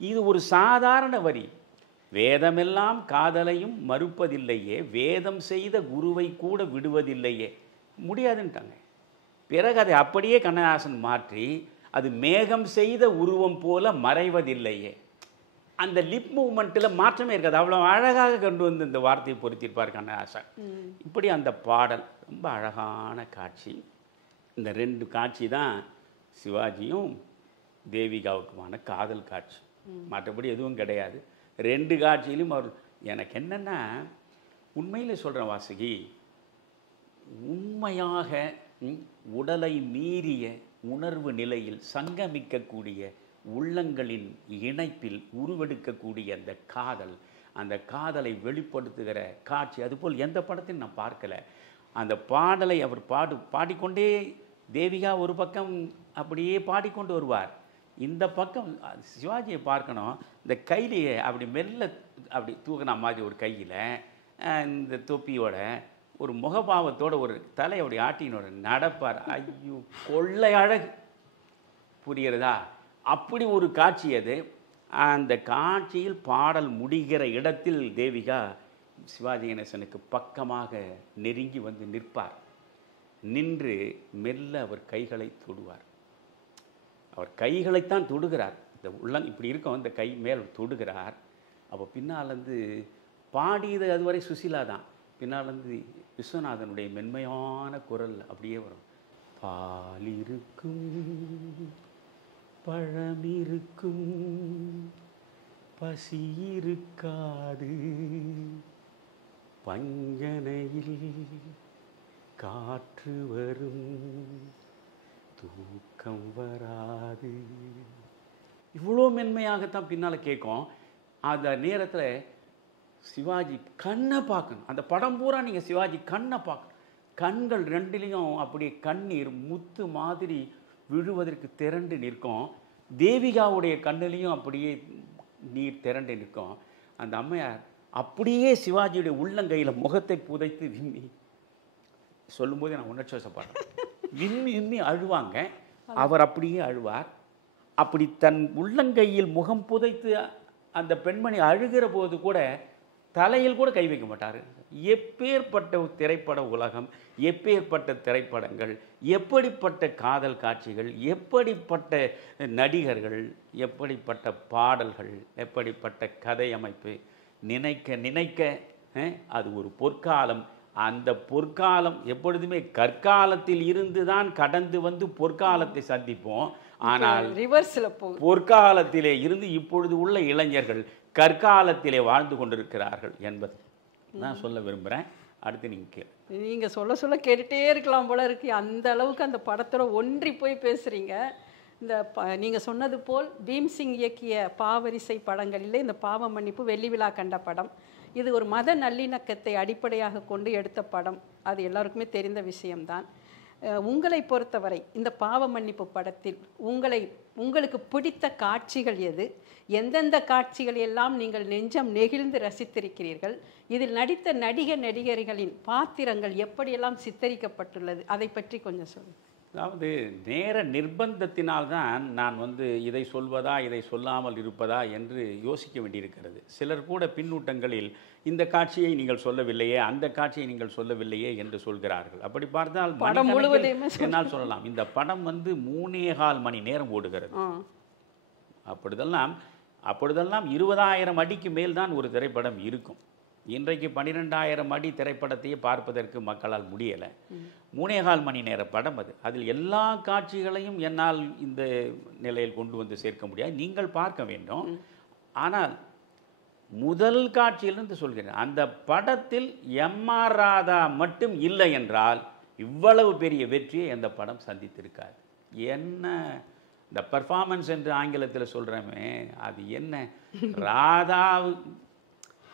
இது ஒரு சாதாரண வரி. வேதமெல்லாம் காதலையும் மறுப்பதில்லையே, வேதம் செய்த குருவை கூட விடுவதில்லையே. முடியாதுன்ட்டாங்க. பிறகு அதை அப்படியே கண்ணதாசன் மாற்றி, அது மேகம் செய்த உருவம் போல மறைவதில்லையே. அந்த லிப் மூவ்மெண்ட்டில் மாற்றமே இருக்காது. அவ்வளோ அழகாக கொண்டு வந்து இந்த வார்த்தையை பொருத்தியிருப்பார் கண்ணதாசன். இப்படி அந்த பாடல் ரொம்ப அழகான காட்சி. இந்த 2 காட்சி தான் சிவாஜியும் தேவிகாவுக்குமான காதல் காட்சி. மற்றபடி எதுவும் கிடையாது. 2 காட்சியிலும் அவர் எனக்கு என்னென்னா, உண்மையில் சொல்கிறேன் வாசுகி, உண்மையாக உடலை மீறிய உணர்வு நிலையில் சங்கமிக்கக்கூடிய உள்ளங்களின் இணைப்பில் உருவெடுக்கக்கூடிய அந்த காதலை வெளிப்படுத்துகிற காட்சி அதுபோல் எந்த படத்தையும் நான் பார்க்கல. அந்த பாடலை அவர் பாடிக்கொண்டே தேவிகா ஒரு பக்கம் அப்படியே பாடிக்கொண்டு வருவார். இந்த பக்கம் சிவாஜியை பார்க்கணும், இந்த கையிலேயே அப்படி மெல்ல அப்படி தூக்கின மாதிரி ஒரு கையில் இந்த தொப்பியோட ஒரு முகபாவத்தோட ஒரு தலையை அப்படி ஆட்டினோட நடப்பார். ஐயோ, கொள்ளை அழகு, புரிகிறதா? அப்படி ஒரு காட்சி அது. அந்த காட்சியில் பாடல் முடிகிற இடத்தில் தேவிகா சிவாஜி கணேசனுக்கு பக்கமாக நெருங்கி வந்து நிற்பார். நின்று மெல்ல அவர் கைகளை தொடுவார். அவர் கைகளைத்தான் தொடுகிறார். இந்த இப்படி இருக்கும், இந்த கை மேல் தொடுகிறார். அப்போ பின்னாலேருந்து பாடியது அதுவரை சுசீலா தான். பின்னாலேருந்து விஸ்வநாதனுடைய மென்மையான குரல் அப்படியே வரும். பால் இருக்கும், பழம் இருக்கும், பசி இருக்காது, பஞ்சனையில் காற்று வரும், தூக்கம் வராது. இவ்வளோ மென்மையாகத்தான் பின்னால் கேட்கும். அந்த நேரத்தில் சிவாஜி கண்ணை பார்க்கணும். அந்த படம் பூரா நீங்கள் சிவாஜி கண்ணை பார்க்கணும். கண்கள் 2லையும் அப்படியே கண்ணீர் முத்து மாதிரி விழுவதற்கு திரண்டு நிற்கும். தேவிகாவுடைய கண்ணிலையும் அப்படியே நீர் திரண்டு நிற்கும். அந்த அம்மையார் அப்படியே சிவாஜியுடைய உள்ளங்கையில் முகத்தை புதைத்து விம்மி, சொல்லும்போது நான் உணர்ச்சி வசப்படுறேன், விம்மி விம்மி அழுவாங்க. அவர் அப்படியே அழுவார். அப்படி தன் உள்ளங்கையில் முகம் புதைத்து அந்த பெண்மணி அழுகிற போது கூட தலையில் கூட கை வைக்க மாட்டார். எப்பேற்பட்ட திரைப்பட உலகம், எப்பேற்பட்ட திரைப்படங்கள், எப்படிப்பட்ட காதல் காட்சிகள், எப்படிப்பட்ட நடிகர்கள், எப்படிப்பட்ட பாடல்கள், எப்படிப்பட்ட கதை அமைப்பு. நினைக்க நினைக்க அது ஒரு பொற்காலம். அந்த பொற்காலம் எப்பொழுதுமே கற்காலத்தில் இருந்து தான் கடந்து வந்து பொற்காலத்தை சந்திப்போம். ஆனால் பொற்காலத்திலே இருந்து இப்பொழுது உள்ள இளைஞர்கள் கற்காலத்திலே வாழ்ந்து கொண்டிருக்கிறார்கள் என்பது நான் சொல்ல விரும்புகிறேன். அடுத்து நீங்கள் சொல்ல சொல்ல கேட்டுகிட்டே இருக்கலாம் போல இருக்கு. அந்த அளவுக்கு அந்த படத்தோட ஒன்றி போய் பேசுகிறீங்க. இந்த நீங்கள் சொன்னது போல் பீம்சிங் இயக்கிய பாவரிசை படங்களிலே இந்த பாவ மன்னிப்பு வெள்ளி விழா கண்ட படம். இது ஒரு மத நல்லிணக்கத்தை அடிப்படையாக கொண்டு எடுத்த படம். அது எல்லாருக்குமே தெரிந்த விஷயம்தான். உங்களை பொறுத்தவரை இந்த பாவ மன்னிப்பு படத்தில் உங்களுக்கு பிடித்த காட்சிகள் எது? எந்தெந்த காட்சிகள் எல்லாம் நீங்கள் நெஞ்சம் நெகிழ்ந்து ரசித்திருக்கிறீர்கள்? இதில் நடித்த நடிகர்களின் பாத்திரங்கள் எப்படியெல்லாம் சித்தரிக்கப்பட்டுள்ளது? அதை பற்றி கொஞ்சம் சொல்லுங்கள். அதாவது நேர நிர்பந்தத்தினால்தான் நான் இதை சொல்வதா இதை சொல்லாமல் இருப்பதா என்று யோசிக்க வேண்டியிருக்கிறது. சிலர் கூட பின்னூட்டங்களில் இந்த காட்சியை நீங்கள் சொல்லவில்லையே, அந்த காட்சியை நீங்கள் சொல்லவில்லையே என்று சொல்கிறார்கள். அப்படி பார்த்தால் படம் முழுவதுமே என்னால் சொல்லலாம். இந்த படம் 3.25 மணி நேரம் ஓடுகிறது. அப்பொழுதெல்லாம் 20,000 அடிக்கு மேல் தான் ஒரு திரைப்படம் இருக்கும். இன்றைக்கு 12,000 அடி திரைப்படத்தையே பார்ப்பதற்கு மக்களால் முடியலை. 3.25 மணி நேர படம் அது. அதில் எல்லா காட்சிகளையும் என்னால் இந்த நிலையில் கொண்டு வந்து சேர்க்க முடியாது, நீங்கள் பார்க்க வேண்டும். ஆனால் முதல் காட்சியிலிருந்து சொல்கிறேன், அந்த படத்தில் எம்.ஆர். ராதா மட்டும் இல்லை என்றால் இவ்வளவு பெரிய வெற்றியை அந்த படம் சந்தித்திருக்காது. என்ன இந்த பர்ஃபார்மன்ஸ் என்று ஆங்கிலத்தில் சொல்கிறோமே, அது என்ன? ராதா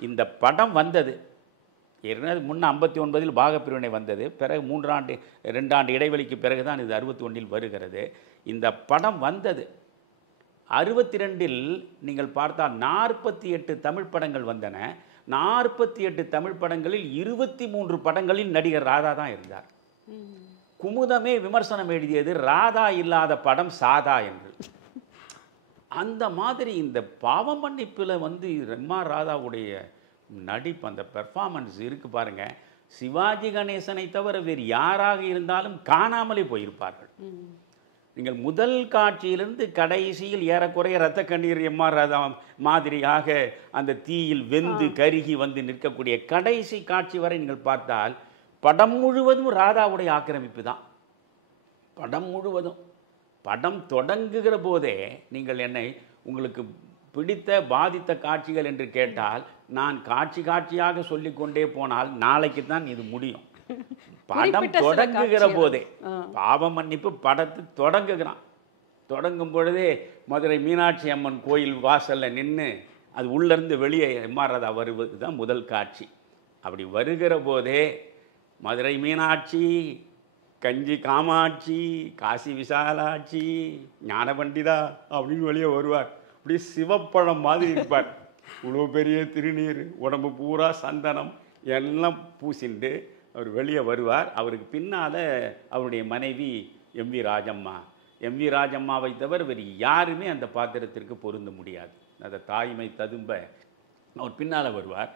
இந்த படம் வந்தது முன்ன 59 பாகப்பிரிவினை வந்தது. பிறகு 2 ஆண்டு இடைவெளிக்கு பிறகு தான் இது 61 வருகிறது. இந்த படம் வந்தது 62 நீங்கள் பார்த்தால் 48 தமிழ் படங்கள் வந்தன. 48 தமிழ் படங்களில் 23 படங்களில் நடிகர் ராதா தான் இருந்தார். குமுதமே விமர்சனம் எழுதியது ராதா இல்லாத படம் சாதா என்று. அந்த மாதிரி இந்த பாவ மன்னிப்பில் வந்து எம்.ஆர். ராதாவுடைய நடிப்பு, அந்த பெர்ஃபார்மன்ஸ் இருக்குது பாருங்கள். சிவாஜி கணேசனை தவிர வேறு யாராக இருந்தாலும் காணாமலே போயிருப்பார்கள். நீங்கள் முதல் காட்சியிலிருந்து கடைசியில் ஏறக்குறைய இரத்த கண்ணீர் எம்.ஆர். ராதா மாதிரியாக அந்த தீயில் வெந்து கருகி வந்து நிற்கக்கூடிய கடைசி காட்சி வரை நீங்கள் பார்த்தால் படம் முழுவதும் ராதாவுடைய ஆக்கிரமிப்பு தான். படம் முழுவதும். படம் தொடங்குகிற போதே நீங்கள் என்னை உங்களுக்கு பிடித்த பாதித்த காட்சிகள் என்று கேட்டால் நான் காட்சி காட்சியாக சொல்லிக்கொண்டே போனால் நாளைக்கு தான் இது முடியும். படம் தொடங்குகிற போதே பாவ மன்னிப்பு படத்து தொடங்குகிறான். தொடங்கும் பொழுதே மதுரை மீனாட்சி அம்மன் கோயில் வாசல்ல நின்று அது உள்ளேருந்து வெளியே எம்.ஆர். ராதா வருவது தான் முதல் காட்சி. அப்படி வருகிற போதே மதுரை மீனாட்சி, கஞ்சி காமாட்சி, காசி விசாலாட்சி, ஞான பண்டிதா அப்படின்னு வெளியே வருவார். அப்படி சிவப்பழம் மாதிரி இருப்பார். இவ்வளோ பெரிய திருநீர், உடம்பு பூரா சந்தனம் எல்லாம் பூசிண்டு அவர் வெளியே வருவார். அவருக்கு பின்னால் அவருடைய மனைவி எம்.வி. ராஜம்மா. எம்.வி. ராஜம்மாவை தவிர வேறு யாருமே அந்த பாத்திரத்திற்கு பொருந்த முடியாது. அந்த தாய்மை ததும்ப அவர் பின்னால் வருவார்.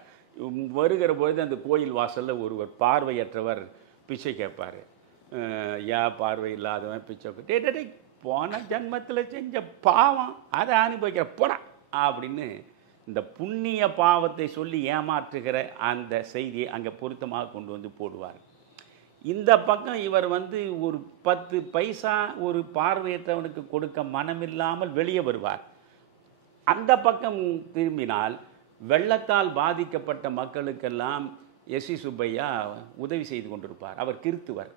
வருகிற பொழுது அந்த கோயில் வாசலில் ஒருவர் பார்வையற்றவர் பிச்சை கேட்பார். ஏன் பார்வை இல்லாதவன் பிச்சை டே போன ஜன்மத்தில் செஞ்ச பாவம் அதை அனுபவிக்கிற போடா அப்படின்னு இந்த புண்ணிய பாவத்தை சொல்லி ஏமாற்றுகிற அந்த செய்தியை அங்கே பொருத்தமாக கொண்டு வந்து போடுவார். இந்த பக்கம் இவர் வந்து ஒரு 10 பைசா ஒரு பார்வையற்றவனுக்கு கொடுக்க மனமில்லாமல் வெளியே வருவார். அந்த பக்கம் திரும்பினால் வெள்ளத்தால் பாதிக்கப்பட்ட மக்களுக்கெல்லாம் எஸ்.சி. சுப்பையா உதவி செய்து கொண்டிருப்பார். அவர் கிறித்துவர்.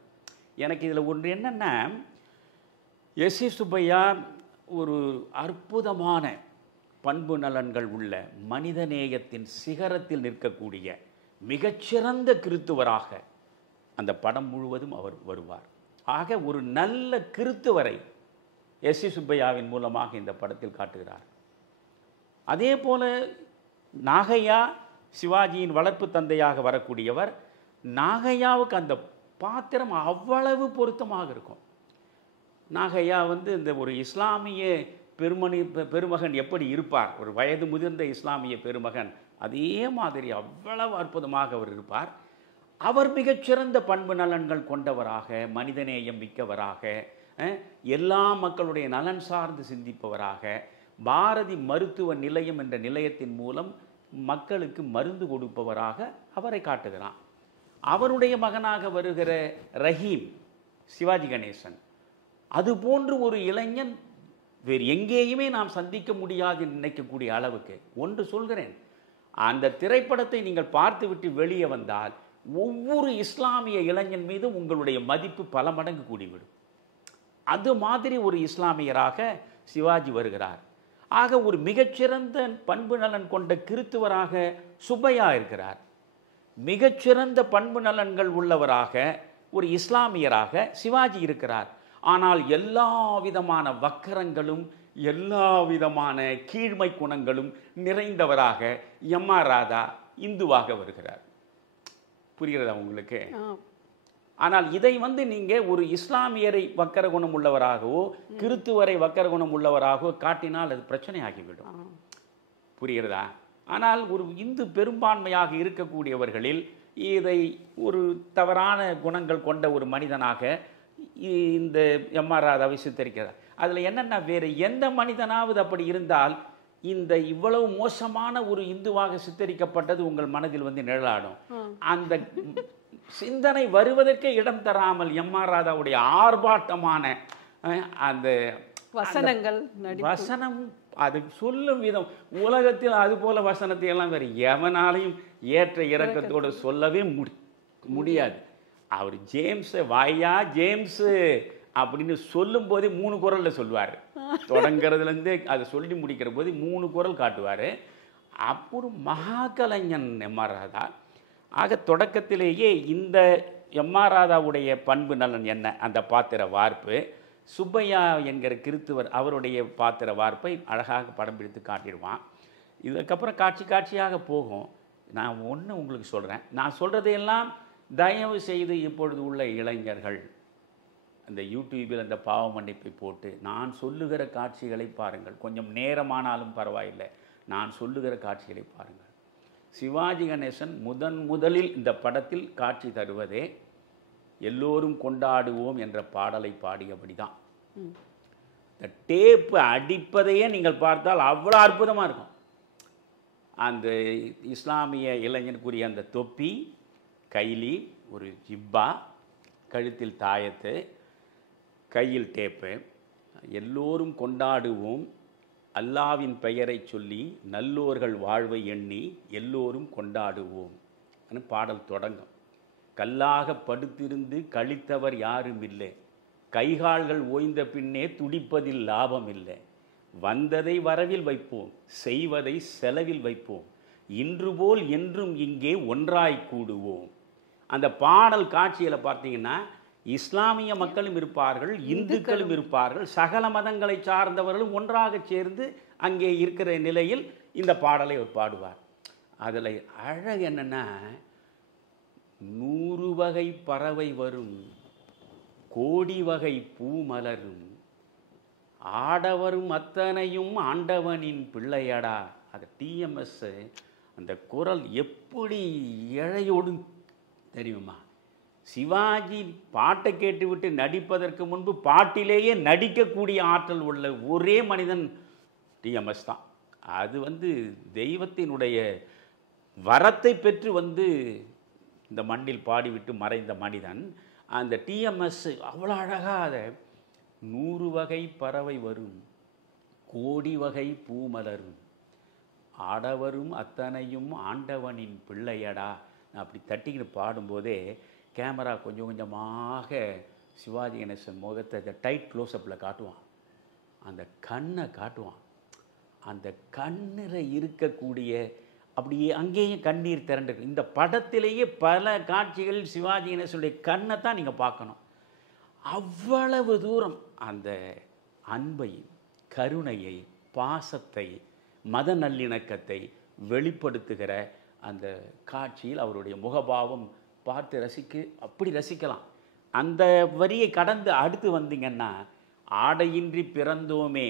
எனக்கு இதில் ஒன்று என்னென்னா, எஸ்.சி. சுப்பையா ஒரு அற்புதமான பண்பு நலன்கள் உள்ள மனிதநேயத்தின் சிகரத்தில் நிற்கக்கூடிய மிகச்சிறந்த கிறித்துவராக அந்த படம் முழுவதும் அவர் வருவார். ஆக ஒரு நல்ல கிறித்துவரை எஸ்.சி. சுப்பையாவின் மூலமாக இந்த படத்தில் காட்டுகிறார். அதே போல நாகையா சிவாஜியின் வளர்ப்பு தந்தையாக வரக்கூடியவர். நாகையாவுக்கு அந்த பாத்திரம் அவ்வளவு பொருத்தமாக இருக்கும். நாகையா வந்து இந்த ஒரு இஸ்லாமிய பெருமகன் எப்படி இருப்பார், ஒரு வயது முதிர்ந்த இஸ்லாமிய பெருமகன், அதே மாதிரி அவ்வளவு அற்புதமாக அவர் இருப்பார். அவர் மிகச்சிறந்த பண்பு நலன்கள் கொண்டவராக, மனிதநேயம் மிக்கவராக, எல்லா மக்களுடைய நலன் சார்ந்து சிந்திப்பவராக, பாரதி மருத்துவ நிலையம் என்ற நிலையத்தின் மூலம் மக்களுக்கு மருந்து கொடுப்பவராக அவரை காட்டுகிறான். அவருடைய மகனாக வருகிற ரஹீம் சிவாஜி கணேசன், அதுபோன்று ஒரு இளைஞன் வேறு எங்கேயுமே நாம் சந்திக்க முடியாது நினைக்கக்கூடிய அளவுக்கு. ஒன்று சொல்கிறேன், அந்த திரைப்படத்தை நீங்கள் பார்த்துவிட்டு வெளியே வந்தால் ஒவ்வொரு இஸ்லாமிய இளைஞன் மீதும் உங்களுடைய மதிப்பு பல மடங்கு கூடிவிடும். அது மாதிரி ஒரு இஸ்லாமியராக சிவாஜி வருகிறார். ஆக ஒரு மிகச்சிறந்த பண்பு நலன் கொண்ட கிறித்துவராக சுப்பையா இருக்கிறார். மிகச்சிறந்த பண்பு நலன்கள் உள்ளவராக ஒரு இஸ்லாமியராக சிவாஜி இருக்கிறார். ஆனால் எல்லா விதமான வக்கரங்களும் எல்லா விதமான கீழ்மை குணங்களும் நிறைந்தவராக எம்.ஆர். ராதா இந்துவாக வருகிறார். புரிகிறதா உங்களுக்கு? ஆனால் இதை வந்து நீங்கள் ஒரு இஸ்லாமியரை வக்கர குணம் உள்ளவராகவோ கிறித்துவரை வக்கர குணம் உள்ளவராகவோ காட்டினால் அது பிரச்சனை ஆகிவிடும். புரிகிறதா? ஆனால் ஒரு இந்து பெரும்பான்மையாக இருக்கக்கூடியவர்களில் இதை ஒரு தவறான குணங்கள் கொண்ட ஒரு மனிதனாக இந்த எம்.ஆர். ராதாவை சித்தரிக்கிறார். அதில் என்னென்ன, வேறு எந்த மனிதனாவது அப்படி இருந்தால் இந்த இவ்வளவு மோசமான ஒரு இந்துவாக சித்தரிக்கப்பட்டது உங்கள் மனதில் வந்து நிழலாடும். அந்த சிந்தனை வருவதற்கே இடம் தராமல் எம்.ஆர். ராதாவுடைய ஆர்ப்பாட்டமான அந்த வசனங்கள், வசனம், அது சொல்லும் விதம், உலகத்தில் அது போல வசனத்தை எல்லாம் வேறு எவனாலையும் ஏற்ற இறக்கத்தோடு சொல்லவே முடியாது. அவர் ஜேம்ஸ் வாயா ஜேம்ஸு அப்படின்னு சொல்லும் போதே 3 குரலில் சொல்லுவார். தொடங்கிறதுலேருந்தே அதை சொல்லி முடிக்கிற போது 3 குரல் காட்டுவார். அப்புறம் மகா கலைஞன் எம்.ஆர். ராதா. ஆக தொடக்கத்திலேயே இந்த எம்.ஆர். ராதாவுடைய பண்பு நலன் என்ன, அந்த பாத்திர வார்ப்பு, சுப்பையா என்கிற கிறித்துவர் அவருடைய பாத்திர வார்ப்பை அழகாக படம் பிடித்து காட்டிடுவான். இதுக்கப்புறம் காட்சி காட்சியாக போகும். நான் ஒன்று உங்களுக்கு சொல்கிறேன், நான் சொல்கிறதையெல்லாம் தயவு செய்து இப்பொழுது உள்ள இளைஞர்கள் அந்த யூடியூபில் அந்த பாவ மன்னிப்பை போட்டு நான் சொல்லுகிற காட்சிகளை பாருங்கள். கொஞ்சம் நேரமானாலும் பரவாயில்லை, நான் சொல்லுகிற காட்சிகளை பாருங்கள். சிவாஜி கணேசன் முதலில் இந்த படத்தில் காட்சி தருவதே எல்லோரும் கொண்டாடுவோம் என்ற பாடலை பாடியபடி தான். இந்த டேப்பு அடிப்பதையே நீங்கள் பார்த்தால் அவ்வளோ அற்புதமாக இருக்கும். அந்த இஸ்லாமிய இளைஞனுக்குரிய அந்த தொப்பி, கைலி, ஒரு ஜிப்பா, கழுத்தில் தாயத்து, கையில் டேப்பு, எல்லோரும் கொண்டாடுவோம், அல்லாவின் பெயரை சொல்லி நல்லோர்கள் வாழ்வை எண்ணி எல்லோரும் கொண்டாடுவோம் பாடல் தொடங்கும். கல்லாக படுத்திருந்து கழித்தவர் யாரும் இல்லை, கைகால்கள் ஓய்ந்த பின்னே துடிப்பதில் லாபம் இல்லை, வந்ததை வரவில் வைப்போம், செய்வதை செலவில் வைப்போம், இன்று போல் என்றும் இங்கே ஒன்றாய் கூடுவோம். அந்த பாடல் காட்சியில் பார்த்தீங்கன்னா இஸ்லாமிய மக்களும் இருப்பார்கள், இந்துக்களும் இருப்பார்கள், சகல மதங்களை சார்ந்தவர்களும் ஒன்றாக சேர்ந்து அங்கே இருக்கிற நிலையில் இந்த பாடலை அவர் பாடுவார். அதில் அழகு என்னென்னா, 100 வகை பறவை வரும், கோடி வகை பூ மலரும், ஆடவரும் அத்தனையும் ஆண்டவனின் பிள்ளையடா. அது டிஎம்எஸ் அந்த குரல் எப்படி இழையோடு தெரியுமா? சிவாஜி பாட்டை கேட்டுவிட்டு நடிப்பதற்கு முன்பு பாட்டிலேயே நடிக்கக்கூடிய ஆற்றல் உள்ள ஒரே மனிதன் டிஎம்எஸ் தான். அது தெய்வத்தினுடைய வரத்தை பெற்று இந்த மண்ணில் பாடிவிட்டு மறைந்த மனிதன். அந்த டிஎம்எஸ் அவ்வளோ அழகாக 100 வகை பறவை வரும், கோடி வகை பூ மலரும், ஆடவரும் அத்தனையும் ஆண்டவனின் பிள்ளையடா. நான் அப்படி தட்டிக்கிட்டு பாடும்போதே கேமரா கொஞ்சம் கொஞ்சமாக சிவாஜி கணேசன் முகத்தை டைட் க்ளோஸ்அப்பில் காட்டுவான், அந்த கண்ணை காட்டுவான். அந்த கண்ணில் இருக்கக்கூடிய அப்படியே அங்கேயும் கண்ணீர் திரண்டு. இந்த படத்திலேயே பல காட்சிகள் சிவாஜி கணேசனுடைய கண்ணை தான் நீங்கள் பார்க்கணும். அவ்வளவு தூரம் அந்த அன்பை, கருணையை, பாசத்தை, மத நல்லிணக்கத்தை வெளிப்படுத்துகிற அந்த காட்சியில் அவருடைய முகபாவம் பார்த்து அப்படி ரசிக்கலாம். அந்த வரியை கடந்து அடுத்து வந்தீங்கன்னா, ஆடையின்றி பிறந்தோமே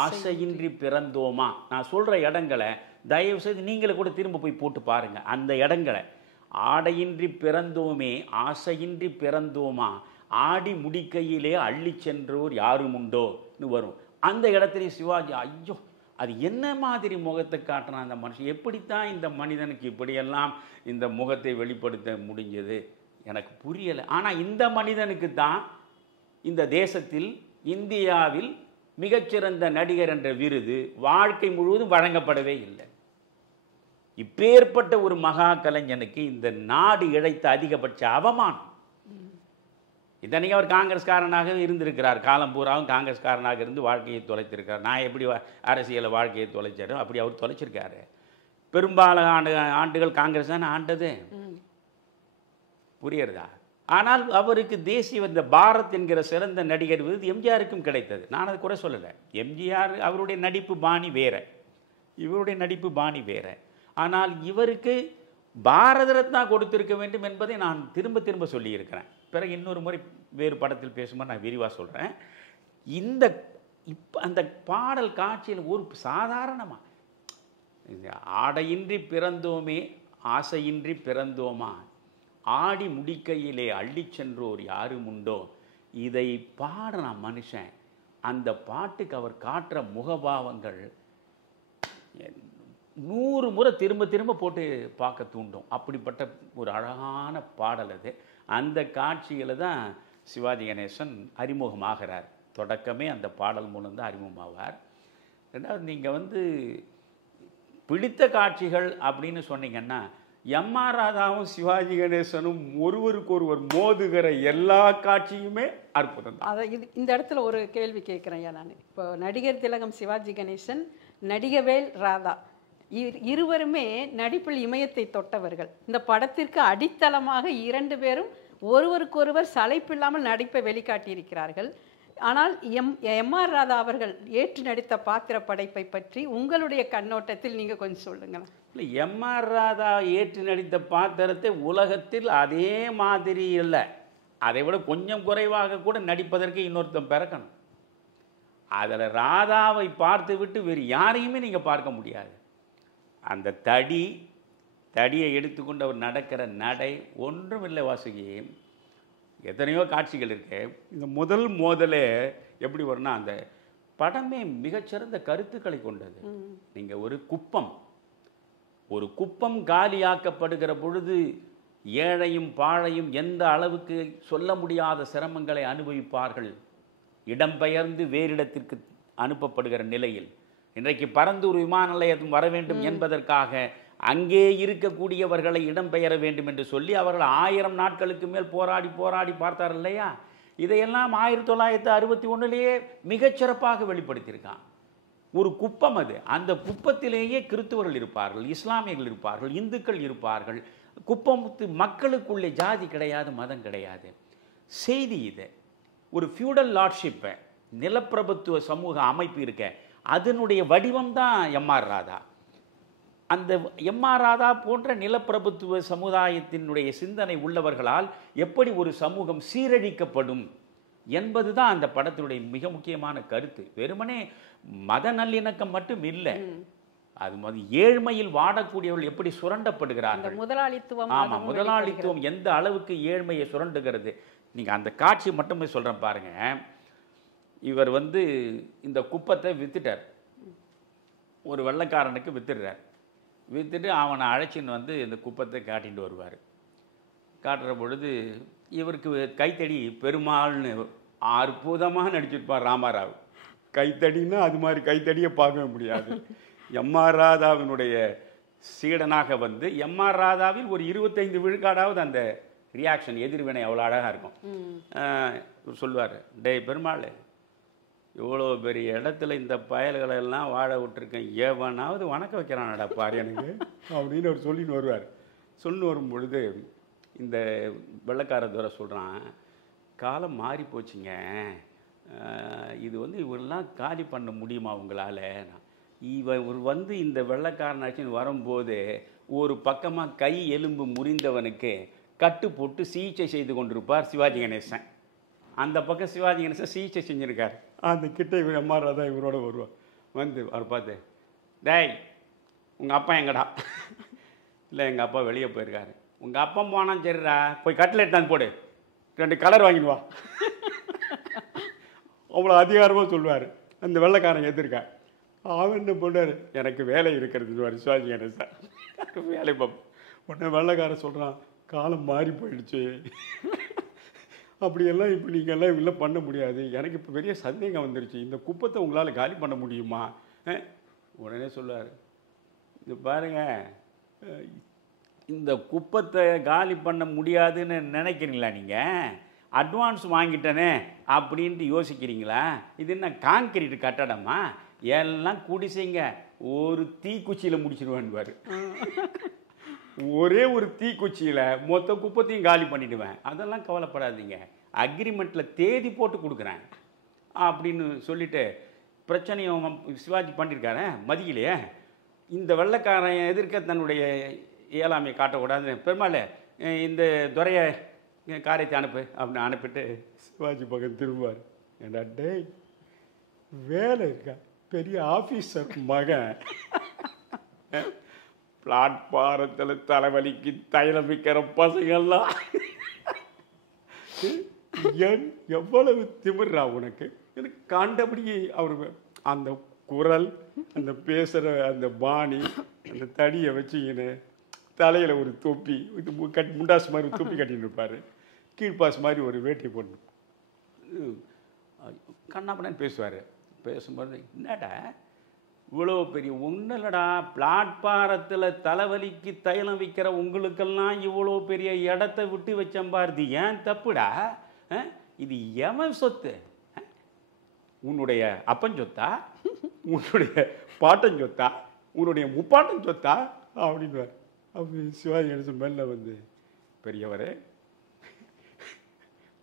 ஆசையின்றி பிறந்தோமா. நான் சொல்கிற இடங்களை தயவு செய்து நீங்களே கூட திரும்ப போய் போட்டு பாருங்கள். அந்த இடங்களை ஆடையின்றி பிறந்தோமே ஆசையின்றி பிறந்தோமா, ஆடி முடிக்கையிலே அள்ளி சென்றோர் யாரும் உண்டோன்னு வரும். அந்த இடத்துல சிவாஜி, ஐயோ அது என்ன மாதிரி முகத்தை காட்டினா அந்த மனுஷன், எப்படித்தான் இந்த மனிதனுக்கு இப்படியெல்லாம் இந்த முகத்தை வெளிப்படுத்த முடிஞ்சது எனக்கு புரியலை. ஆனால் இந்த மனிதனுக்கு தான் இந்த தேசத்தில், இந்தியாவில் மிகச்சிறந்த நடிகர் என்ற விருது வாழ்க்கை முழுவதும் வழங்கப்படவே இல்லை. இப்பேற்பட்ட ஒரு மகா கலைஞனுக்கு இந்த நாடு இழைத்த அதிகபட்ச அவமானம். இத்தனைக்கு அவர் காங்கிரஸ்காரனாக இருந்திருக்கிறார், காலம் பூராவும் காங்கிரஸ்காரனாக இருந்து வாழ்க்கையை தொலைத்திருக்கார். நான் எப்படி அரசியலை வாழ்க்கையை தொலைச்சாரோ அப்படி அவர் தொலைச்சிருக்காரு. பெரும்பாலான ஆண்டுகள் காங்கிரஸ் தான் ஆண்டது, புரியுறதா? ஆனால் அவருக்கு தேசிய இந்த பாரத் என்கிற சிறந்த நடிகர் விருது எம்ஜிஆருக்கும் கிடைத்தது. நான் அதை கூட சொல்லலை. எம்ஜிஆர் அவருடைய நடிப்பு பாணி வேற, இவருடைய நடிப்பு பாணி வேற. ஆனால் இவருக்கு பாரத ரத்னா கொடுத்திருக்க வேண்டும் என்பதை நான் திரும்ப திரும்ப சொல்லியிருக்கிறேன். பிறகு இன்னொரு முறை வேறு படத்தில் பேசும்போது நான் விரிவாக சொல்கிறேன். அந்த பாடல் காட்சியில் ஒரு சாதாரணமாக ஆடையின்றி பிறந்தோமே ஆசையின்றி பிறந்தோமா, ஆடி முடிக்கையிலே அள்ளி சென்றோர் யாரும் உண்டோ, இதை பாடுற மனுஷன் அந்த பாட்டுக்கு அவர் காட்டுற முகபாவங்கள் 100 முறை திரும்ப திரும்ப போட்டு பார்க்க தூண்டும். அப்படிப்பட்ட ஒரு அழகான பாடல் அது. அந்த காட்சியில் தான் சிவாஜி கணேசன் அறிமுகமாகிறார். தொடக்கமே அந்த பாடல் மூலம் தான் அறிமுகமாவார். ரெண்டாவது, நீங்கள் பிடித்த காட்சிகள் அப்படின்னு சொன்னீங்கன்னா, எம்ஆர் ராதாவும் சிவாஜி கணேசனும் ஒருவருக்கொருவர் மோதுகிற எல்லா காட்சியுமே அற்புதம் தான். அதை இந்த இடத்துல ஒரு கேள்வி கேட்குறேன். நான் இப்போ நடிகர் திலகம் சிவாஜி கணேசன், நடிகவேல் ராதா இருவருமே நடிப்பில் இமயத்தை தொட்டவர்கள். இந்த படத்திற்கு அடித்தளமாக 2 பேரும் ஒருவருக்கொருவர் சளைப்பில்லாமல் நடிப்பை வெளிக்காட்டியிருக்கிறார்கள். ஆனால் எம்ஆர் ராதா அவர்கள் ஏற்று நடித்த பாத்திர படைப்பை பற்றி உங்களுடைய கண்ணோட்டத்தில் நீங்கள் கொஞ்சம் சொல்லுங்களேன். இல்லை, எம்ஆர் ராதா ஏற்று நடித்த பாத்திரத்தை உலகத்தில் அதே மாதிரி இல்லை, அதை விட கொஞ்சம் குறைவாக கூட நடிப்பதற்கு இன்னொருத்தன் பிறக்கணும். அதில் ராதாவை பார்த்து விட்டு வேறு யாரையுமே நீங்கள் பார்க்க முடியாது. அந்த தடியை எடுத்துக்கொண்டு அவர் நடக்கிற நடை ஒன்றும் இல்லை வாசுகி. எத்தனையோ காட்சிகள் இருக்கு. இந்த முதல் மோதலே எப்படி வரும்னா, அந்த படமே மிகச்சிறந்த கருத்துக்களை கொண்டது. நீங்கள் ஒரு குப்பம் காலியாக்கப்படுகிற பொழுது ஏழையும் பாழையும் எந்த அளவுக்கு சொல்ல முடியாத சிரமங்களை அனுபவிப்பார்கள். இடம்பெயர்ந்து வேறிடத்திற்கு அனுப்பப்படுகிற நிலையில் இன்றைக்கு பரந்தூர் விமான நிலையம் வர வேண்டும் என்பதற்காக அங்கே இருக்கக்கூடியவர்களை இடம்பெயர வேண்டும் என்று சொல்லி அவர்கள் 1000 நாட்களுக்கு மேல் போராடி பார்த்தார் இல்லையா? இதையெல்லாம் 1961 மிகச்சிறப்பாக வெளிப்படுத்தியிருக்கான். ஒரு குப்பம் அது. அந்த குப்பத்திலேயே கிறிஸ்துவர்கள் இருப்பார்கள், இஸ்லாமியர்கள் இருப்பார்கள், இந்துக்கள் இருப்பார்கள். குப்பமுத்து மக்களுக்குள்ளே ஜாதி கிடையாது, மதம் கிடையாது. செய்தி இது. ஒரு ஃபியூடல் லார்ட்ஷிப்பை, நிலப்பிரபுத்துவ சமூக அமைப்பு இருக்க, அதனுடைய வடிவம் தான் எம்ஆர் ராதா. அந்த எம்ஆர் ராதா போன்ற நிலப்பிரபுத்துவ சமுதாயத்தினுடைய சிந்தனை உள்ளவர்களால் எப்படி ஒரு சமூகம் சீரழிக்கப்படும் என்பது தான் அந்த படத்தினுடைய மிக முக்கியமான கருத்து. வெறுமனே மத நல்லிணக்கம் மட்டும் இல்லை, அது ஏழ்மையில் வாடக்கூடியவர்கள் எப்படி சுரண்டப்படுகிறார்கள். முதலாளித்துவம் எந்த அளவுக்கு ஏழ்மையை சுரண்டுகிறது. நீங்கள் அந்த காட்சி மட்டுமே சொல்கிறேன் பாருங்க. இவர் இந்த குப்பத்தை வித்துட்டார், ஒரு வெள்ளைக்காரனுக்கு வித்துடுறார். வித்துட்டு அவனை அழைச்சின்னு இந்த குப்பத்தை காட்டிட்டு வருவார். காட்டுற பொழுது இவருக்கு கைத்தடி பெருமாள்னு அற்புதமாக நடிச்சிருப்பார் ராமாராவ். கைத்தடின்னா அது மாதிரி கைத்தடியை பார்க்க முடியாது. எம்ஆர் ராதாவினுடைய சீடனாக எம்ஆர் ராதாவில் ஒரு 25 விழுக்காடாவது அந்த ரியாக்ஷன், எதிர்வினை அவ்வளோ அழகாக இருக்கும். சொல்லுவார், டேய் பெருமாள், இவ்வளோ பெரிய இடத்துல இந்த பயல்களெல்லாம் வாழ விட்டுருக்கேன், ஏவனாவது வணக்கம் வைக்கிறானடா பாரு எனக்கு அப்படின்னு அவர் சொல்லின்னு வருவார். சொல்லின்னு வரும் பொழுது இந்த வெள்ளைக்கார துறை சொல்கிறான், காலம் மாறி போச்சுங்க, இது இவரெல்லாம் காலி பண்ண முடியுமா உங்களால்? இவர் இந்த வெள்ளைக்காரனாச்சின்னு வரும்போது ஒரு பக்கமாக கை எலும்பு முறிந்தவனுக்கு கட்டு போட்டு சிகிச்சை செய்து கொண்டிருப்பார் சிவாஜி கணேசன். அந்த பக்கம் சிவாஜி கணேசன் சிகிச்சை செஞ்சுருக்கார். அந்த கிட்ட இவர் எம்ஆர் ராதா இவரோட வருவார். அவர் பார்த்து, டேய் உங்கள் அப்பா எங்கடா? இல்லை எங்கள் அப்பா வெளியே போயிருக்காரு. உங்கள் அப்பா போனான்னு சரிடா, போய் கட்லெட் தான் போடு, 2 கலர் வாங்கிடுவா. அவ்வளோ அதிகாரமாக சொல்லுவார். அந்த வெள்ளைக்காரன் எதிர்க்கா. அவன் என்ன பண்ணார், எனக்கு வேலை இருக்கிறது சிவாஜி கணேசன் வேலை பார்ப்போம். உடனே வெள்ளைக்காரன் சொல்கிறான், காலம் மாறி போயிடுச்சு, அப்படியெல்லாம் இப்போ நீங்கள்லாம் இல்லை பண்ண முடியாது, எனக்கு இப்போ பெரிய சந்தேகம் வந்துருச்சு, இந்த குப்பத்தை உங்களால் காலி பண்ண முடியுமா? உடனே சொல்லுவார், இது பாருங்க, இந்த குப்பத்தை காலி பண்ண முடியாதுன்னு நினைக்கிறீங்களா? நீங்கள் அட்வான்ஸ் வாங்கிட்டனே அப்படின்ட்டு யோசிக்கிறீங்களா? இது என்ன கான்கிரீட் கட்டடமா? எல்லாம் குடிசைங்க, ஒரு தீக்குச்சியில் முடிச்சிடுவேன்பார். ஒரே ஒரு தீக்குச்சியில் மொத்த குப்பத்தையும் காலி பண்ணிவிடுவேன், அதெல்லாம் கவலைப்படாதீங்க, அக்ரிமெண்ட்டில் தேதி போட்டு கொடுக்குறேன் அப்படின்னு சொல்லிட்டு பிரச்சனையும் சிவாஜி பண்ணியிருக்காரு. மதியிலையே இந்த வெள்ளைக்காரன் எதிர்க்க தன்னுடைய இயலாமையை காட்டக்கூடாது, பெருமாள் இந்த துறையை காரியத்தை அனுப்பு அப்படின்னு அனுப்பிட்டு சிவாஜி பக்கம் திரும்புவார். ஏண்டா டேய், வேலை இருக்கா, பெரிய ஆஃபீஸர் மகன், பிளாட்பாரத்தில் தலைவலிக்கு தைலம் விற்கிற பசங்கள்லாம் எவ்வளவு திமிர்றா உனக்கு? எனக்கு காண்டபடியே அவர் அந்த குரல், அந்த பேசுகிற அந்த பாணி, அந்த தடியை வச்சுக்கின்னு தலையில் ஒரு தொப்பி, இது முண்டாசு மாதிரி ஒரு தொப்பி கட்டின்னு இருப்பார், கீழ்பாசு மாதிரி ஒரு வேட்டி போட்டு கண்ணாப்பண்ணு பேசுவார். பேசும்போது என்னடா இவ்வளோ பெரிய ஒன்றும் இல்லைடா, பிளாட்பாரத்தில் தலைவலிக்கு தைலம் விற்கிற உங்களுக்கெல்லாம் இவ்வளோ பெரிய இடத்த விட்டு வச்சம்பாருது, ஏன் தப்புடா? இது எவன் சொத்து? உன்னுடைய அப்பன் சொத்தா, உன்னுடைய பாட்டன் சொத்தா, உன்னுடைய முப்பாட்டன் சொத்தா அப்படின்னு. அப்படி சிவாஜி கணேசன் மேல பெரியவரே,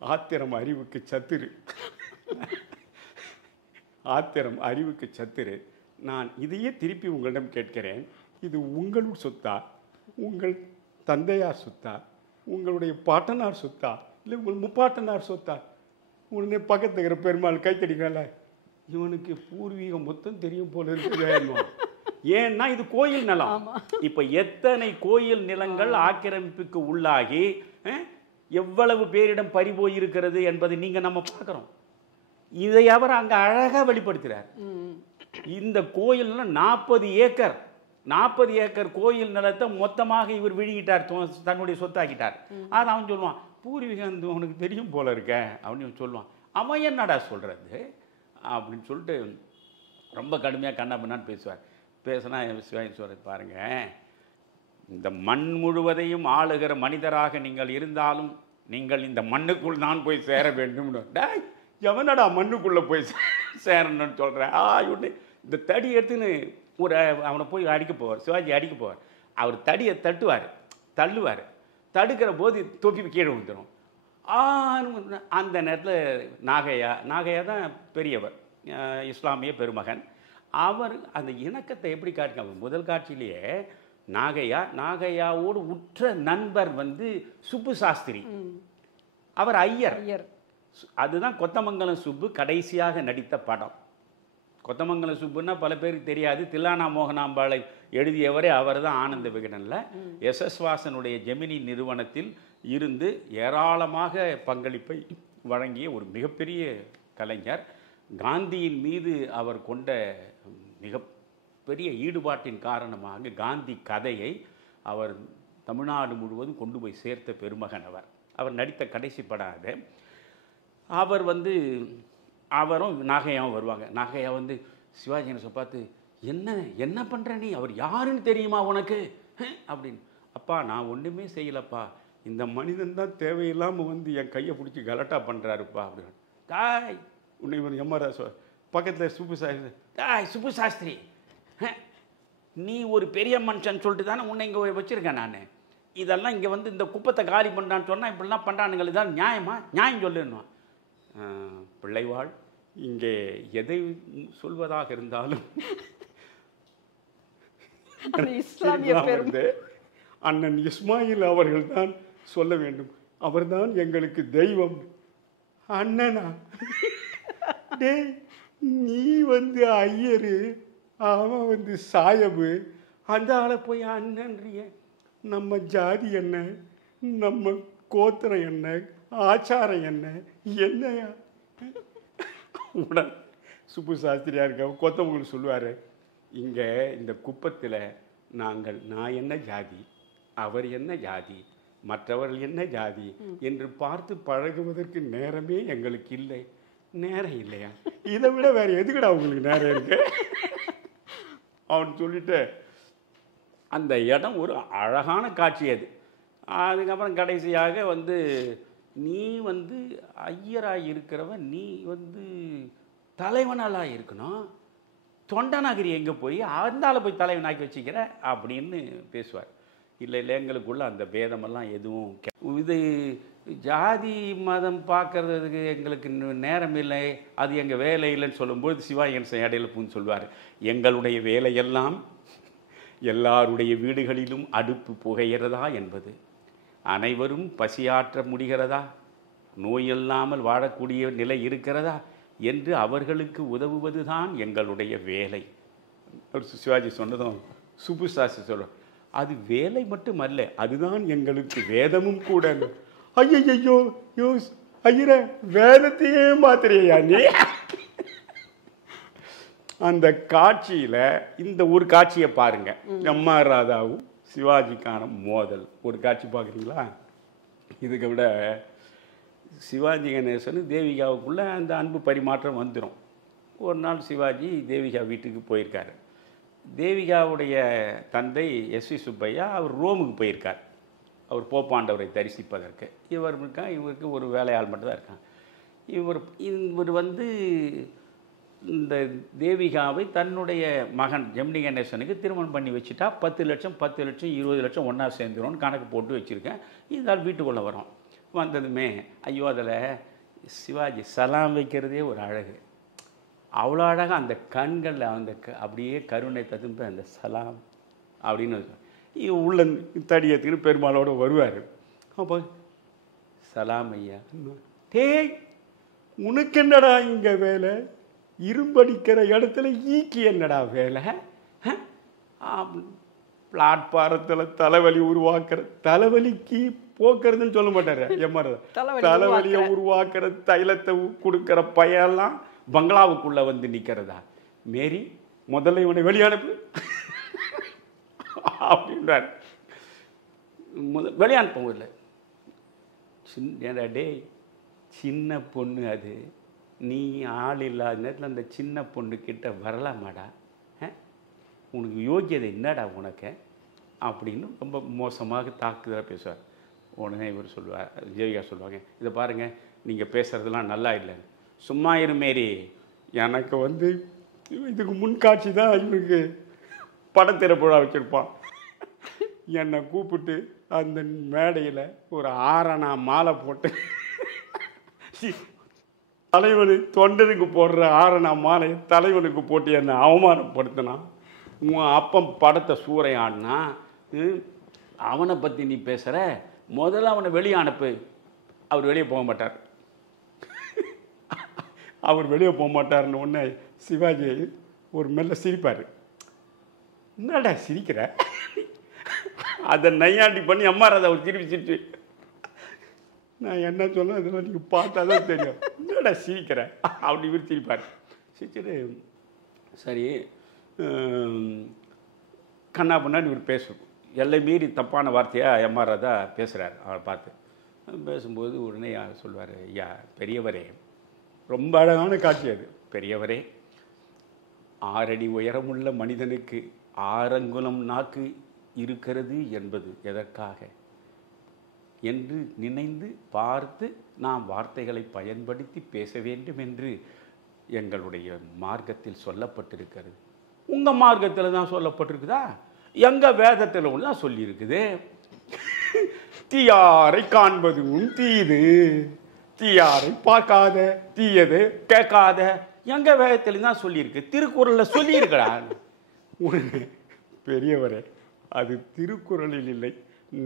ஆத்திரம் அறிவுக்கு சத்துரு, ஆத்திரம் அறிவுக்கு சத்துரு, நான் இதையே திருப்பி உங்களிடம் கேட்கிறேன், இது உங்களுடைய சொத்தா, உங்கள் தந்தையார் சொத்தா, உங்களுடைய பாட்டனார் சொத்தா, இல்லை உங்களுக்கு முப்பாட்டனார் சொத்தா? உடனே பக்கத்து இருக்கிற பெருமாள் கைத்தடிக்கல, இவனுக்கு பூர்வீகம் மொத்தம் தெரியும் போல இருக்கு. ஏன்னா இது கோயில் நிலம். இப்ப எத்தனை கோயில் நிலங்கள் ஆக்கிரமிப்புக்கு உள்ளாகி எவ்வளவு பேரிடம் பறிபோய் இருக்கிறது என்பதை நீங்க நம்ம பார்க்கிறோம். இதை அவர் அங்க அழகா வெளிப்படுத்துறார். இந்த கோயில் 40 ஏக்கர் கோயில் நிலத்தை மொத்தமாக இவர் விழுங்கிட்டார், தன்னுடைய சொத்தாக்கிட்டார். அதை அவன் சொல்லுவான், பூர்வீகம் உனக்கு தெரியும் போல இருக்க அப்படின்னு சொல்லுவான். அவன் என்னடா சொல்றது அப்படின்னு சொல்லிட்டு ரொம்ப கடுமையாக கண்ணா பின்னான்னு பேசுவார். பேசினா சிவாஜி சொல்ற, பாருங்க, இந்த மண் முழுவதையும் ஆளுகிற மனிதராக நீங்கள் இருந்தாலும் நீங்கள் இந்த மண்ணுக்குள் தான் போய் சேர வேண்டும். எவனடா மண்ணுக்குள்ளே போய் சேரணும்னு சொல்கிறேன். இந்த தடி எடுத்துன்னு அவனை போய் அடிக்க போவார், சிவாஜி அடிக்க போவார். அவர் தடியை தள்ளுவார். தடுக்கிற போது தொப்பி கீழே விழுந்துடும். அந்த நேரத்தில் நாகையா தான் பெரியவர், இஸ்லாமிய பெருமகன். அவர் அந்த இணக்கத்தை எப்படி காட்டினாங்க? முதல் காட்சியிலேயே நாகையாவோடு உற்ற நண்பர் சுப்பு சாஸ்திரி, அவர் ஐயர். அதுதான் கொத்தமங்கலம் சுப்பு கடைசியாக நடித்த படம். கொத்தமங்கலம் சுப்புன்னா பல பேருக்கு தெரியாது. தில்லானா மோகனாம்பாளை எழுதியவரே அவர் தான். ஆனந்த விகடனில் எஸ்.எஸ். வாசனுடைய ஜெமினி நிறுவனத்தில் இருந்து ஏராளமாக பங்களிப்பை வழங்கிய ஒரு மிகப்பெரிய கலைஞர். காந்தியின் மீது அவர் கொண்ட மிகப்பெரிய ஈடுபாட்டின் காரணமாக காந்தி கதையை அவர் தமிழ்நாடு முழுவதும் கொண்டு போய் சேர்த்த பெருமகன் அவர் நடித்த கடைசி படம் அது. அவர் அவரும் நாகையாவும் வருவாங்க. நாகையா சிவாஜி கணேசனை பார்த்து, என்ன பண்ணுற நீ, அவர் யாருன்னு தெரியுமா உனக்கு அப்படின்னு. அப்பா, நான் ஒன்றுமே செய்யலப்பா, இந்த மனிதன் தான் தேவையில்லாமல் என் கையை பிடிச்சி கலட்டா பண்ணுறாருப்பா அப்படின்னு. தாய் உன்னை இவர் எம்ஆர் பக்கத்தில் சுப்பு சாஸ்திரி, நீ ஒரு பெரிய மனுஷன் சொல்லிட்டு தானே உன்னை இங்கே வச்சுருக்கேன் நான். இதெல்லாம் இங்கே இந்த குப்பத்தை காலி பண்ணுறான்னு சொன்னால் இப்படிலாம் பண்ணுறானுங்கள், இதான் நியாயமா? நியாயம் சொல்லுன்னுவான். பிள்ளைவாள், இங்கே எதை சொல்வதாக இருந்தாலும் அண்ணன் இஸ்மாயில் அவர்கள் தான் சொல்ல வேண்டும். அவர்தான் எங்களுக்கு தெய்வம். அண்ணனா? டே, நீ ஐயரு, அவன் சாயபு, அந்த ஆளை போய் அண்ணன்றிய. நம்ம ஜாதி என்ன, நம்ம கோத்திரம் என்ன, ஆச்சாரம் என்னையா? உடன் சுப்பு சாஸ்திரியா இருக்க கொத்தவங்களுக்கு சொல்லுவார், இங்கே இந்த குப்பத்தில் நான் என்ன ஜாதி, அவர் என்ன ஜாதி, மற்றவர்கள் என்ன ஜாதி என்று பார்த்து பழகுவதற்கு நேரமே எங்களுக்கு இல்லை. நேரம் இல்லையா? இதை விட வேற எதுக்குடா உங்களுக்கு நேரம் இருக்கு அவன் சொல்லிட்டு அந்த இடம் ஒரு அழகான காட்சி அது. அதுக்கப்புறம் கடைசியாக நீ ஐயராக இருக்கிறவன், நீ தலைவனாலாக இருக்கணும், தொண்டனாகிரி எங்கே போய் அந்தால போய் தலைவனாக்கி வச்சுக்கிற அப்படின்னு பேசுவார். இல்லை எங்களுக்குள்ள அந்த பேதமெல்லாம் எதுவும் இது ஜாதி மதம் பார்க்கறதுக்கு எங்களுக்கு நேரம் இல்லை, அது எங்கள் வேலை இல்லைன்னு சொல்லும்போது சிவாஜி கணேசன் இடையில பூன்னு சொல்வார், எங்களுடைய வேலையெல்லாம் எல்லாருடைய வீடுகளிலும் அடுப்பு புகையிறதா என்பது, அனைவரும் பசியாற்ற முடிகிறதா, நோயில்லாமல் வாழக்கூடிய நிலை இருக்கிறதா என்று அவர்களுக்கு உதவுவது தான் எங்களுடைய வேலை. சிவாஜி சொன்னதும் சுப்பு சாஸ்திரி சொல்லுவோம், அது வேலை மட்டுமல்ல, அதுதான் எங்களுக்கு வேதமும் கூட. ஐயோ ஐயர, வேதத்தையே மாத்திரையா நீ? அந்த காட்சியில இந்த ஒரு காட்சியை பாருங்க. எம்.ஆர். ராதாவும் சிவாஜிக்கான மோதல் ஒரு காட்சி பார்க்குறீங்களா? இதுக்கு விட சிவாஜி கணேசன் தேவிகாவுக்குள்ள அந்த அன்பு பரிமாற்றம் வந்துடும். ஒரு நாள் சிவாஜி தேவிகா வீட்டுக்கு போயிருக்காரு. தேவிகாவுடைய தந்தை எஸ்.வி. சுப்பையா அவர் ரோமுக்கு போயிருக்கார், அவர் போப்பாண்டவரை தரிசிப்பதற்கு. இவருக்கு ஒரு வேலையாள் மட்டும்தான் இருக்கான். இவர் இந்த தேவிகாவை தன்னுடைய மகன் ஜெமினி கணேசனுக்கு திருமணம் பண்ணி வச்சுட்டா 10 லட்சம் 20 லட்சம் ஒன்றா சேர்ந்துரும்னு கணக்கு போட்டு வச்சுருக்கேன். இருந்தால் வீட்டுக்குள்ளே வரோம். வந்ததுமே ஐயோ, அதில் சிவாஜி சலாம் வைக்கிறதே ஒரு அழகு, அவ்வளோ அழகாக அந்த கண்களில் அந்த அப்படியே கருணை ததும்ப அந்த சலாம் அப்படின்னு உள்ள தடியத்துக்கு பெருமாளோடு வருவார். அப்போ சலாம் ஐயா. டேய், உனக்கு என்னடா இங்க வேலை? இரும்படிக்கிற இடத்துல ஈக்கி என்னடா வேலை? பிளாட்பாரத்தில் தலைவலி உருவாக்குற, தலைவலிக்கு போக்குறதுன்னு சொல்ல மாட்டாரு எம்ஆர். தலைவலியை உருவாக்குற தைலத்தை கொடுக்குற பையெல்லாம் பங்களாவுக்குள்ள வந்து நிற்கிறதா? மேரி, முதல்ல இவனை வெளியனுப்பு அப்படின்றார். வெளியனுப்பவும் இல்லை. சின்ன டே, சின்ன பொண்ணு அது, நீ ஆள் இல்லாத நேரத்தில் அந்த சின்ன பொண்ணுக்கிட்ட வரலாமாடா? உனக்கு யோக்கியதை என்னடா உனக்கு அப்படின்னு ரொம்ப மோசமாக தாக்குதலாக பேசுவார். உடனே இவர் சொல்லுவார், ஜெயிகா சொல்லுவாங்க, இதை பாருங்கள், நீங்கள் பேசுகிறதுலாம் நல்லா இல்லைன்னு. சும்மா இருமேரி, எனக்கு வந்து இதுக்கு முன்காட்சி தான் இவனுக்கு படத்திறப்புழா வச்சுருப்பான். என்னை கூப்பிட்டு அந்த மேடையில் ஒரு ஆரணா மாலை போட்டு தலைவனு தொண்டனுக்கு போடுற ஆரணா மாலை தலைவனுக்கு போட்டு என்னை அவமானப்படுத்தினான். உன் அப்பன் படத்தை சூறையாடினா, அவனை பற்றி நீ பேசுகிற, முதல்ல அவனை வெளியே அனுப்பு. அவர் வெளியே போக மாட்டார். அவர் வெளியே போக மாட்டார்னு உடனே சிவாஜி ஒரு மெல்ல சிரிப்பார். என்னடா சிரிக்கிற? அதை நையாண்டி பண்ணி எம்ஆர் ராதா அவர் திருப்பி சிரிச்சு, நான் என்ன சொன்னேன் இதெல்லாம் நீங்கள் பார்த்தா தான் தெரியும், என்னடா சிரிக்கிற அப்படி இவர் சிரிப்பார். சிரிச்சுட்டு சரி கண்ணா பண்ணான்னு இவர் பேசுவோம். எல்லை மீறி தப்பான வார்த்தையாக எம்ஆர் ராதா பேசுகிறார். அவரை பார்த்து பேசும்போது உடனே சொல்லுவார், ஐயா பெரியவரே, ரொம்ப அழகான காட்சி அது. பெரியவரே, 6 அடி உயரமுள்ள மனிதனுக்கு 6 அங்குலம் நாக்கு இருக்கிறது என்பது எதற்காக என்று நினைந்து பார்த்து நாம் வார்த்தைகளை பயன்படுத்தி பேச வேண்டும் என்று எங்களுடைய மார்க்கத்தில் சொல்லப்பட்டிருக்கிறது. உங்கள் மார்க்கத்தில் தான் சொல்லப்பட்டிருக்குதா? எங்கள் வேதத்தில் உள்ள சொல்லியிருக்குது, தீயாரை காண்பதும் தீது, தீயாரை பார்க்காத, தீயது கேட்காத, எங்கள் வேதத்தில் தான் சொல்லியிருக்கு, திருக்குறளில் சொல்லியிருக்கடா. பெரியவரே, அது திருக்குறளில் இல்லை,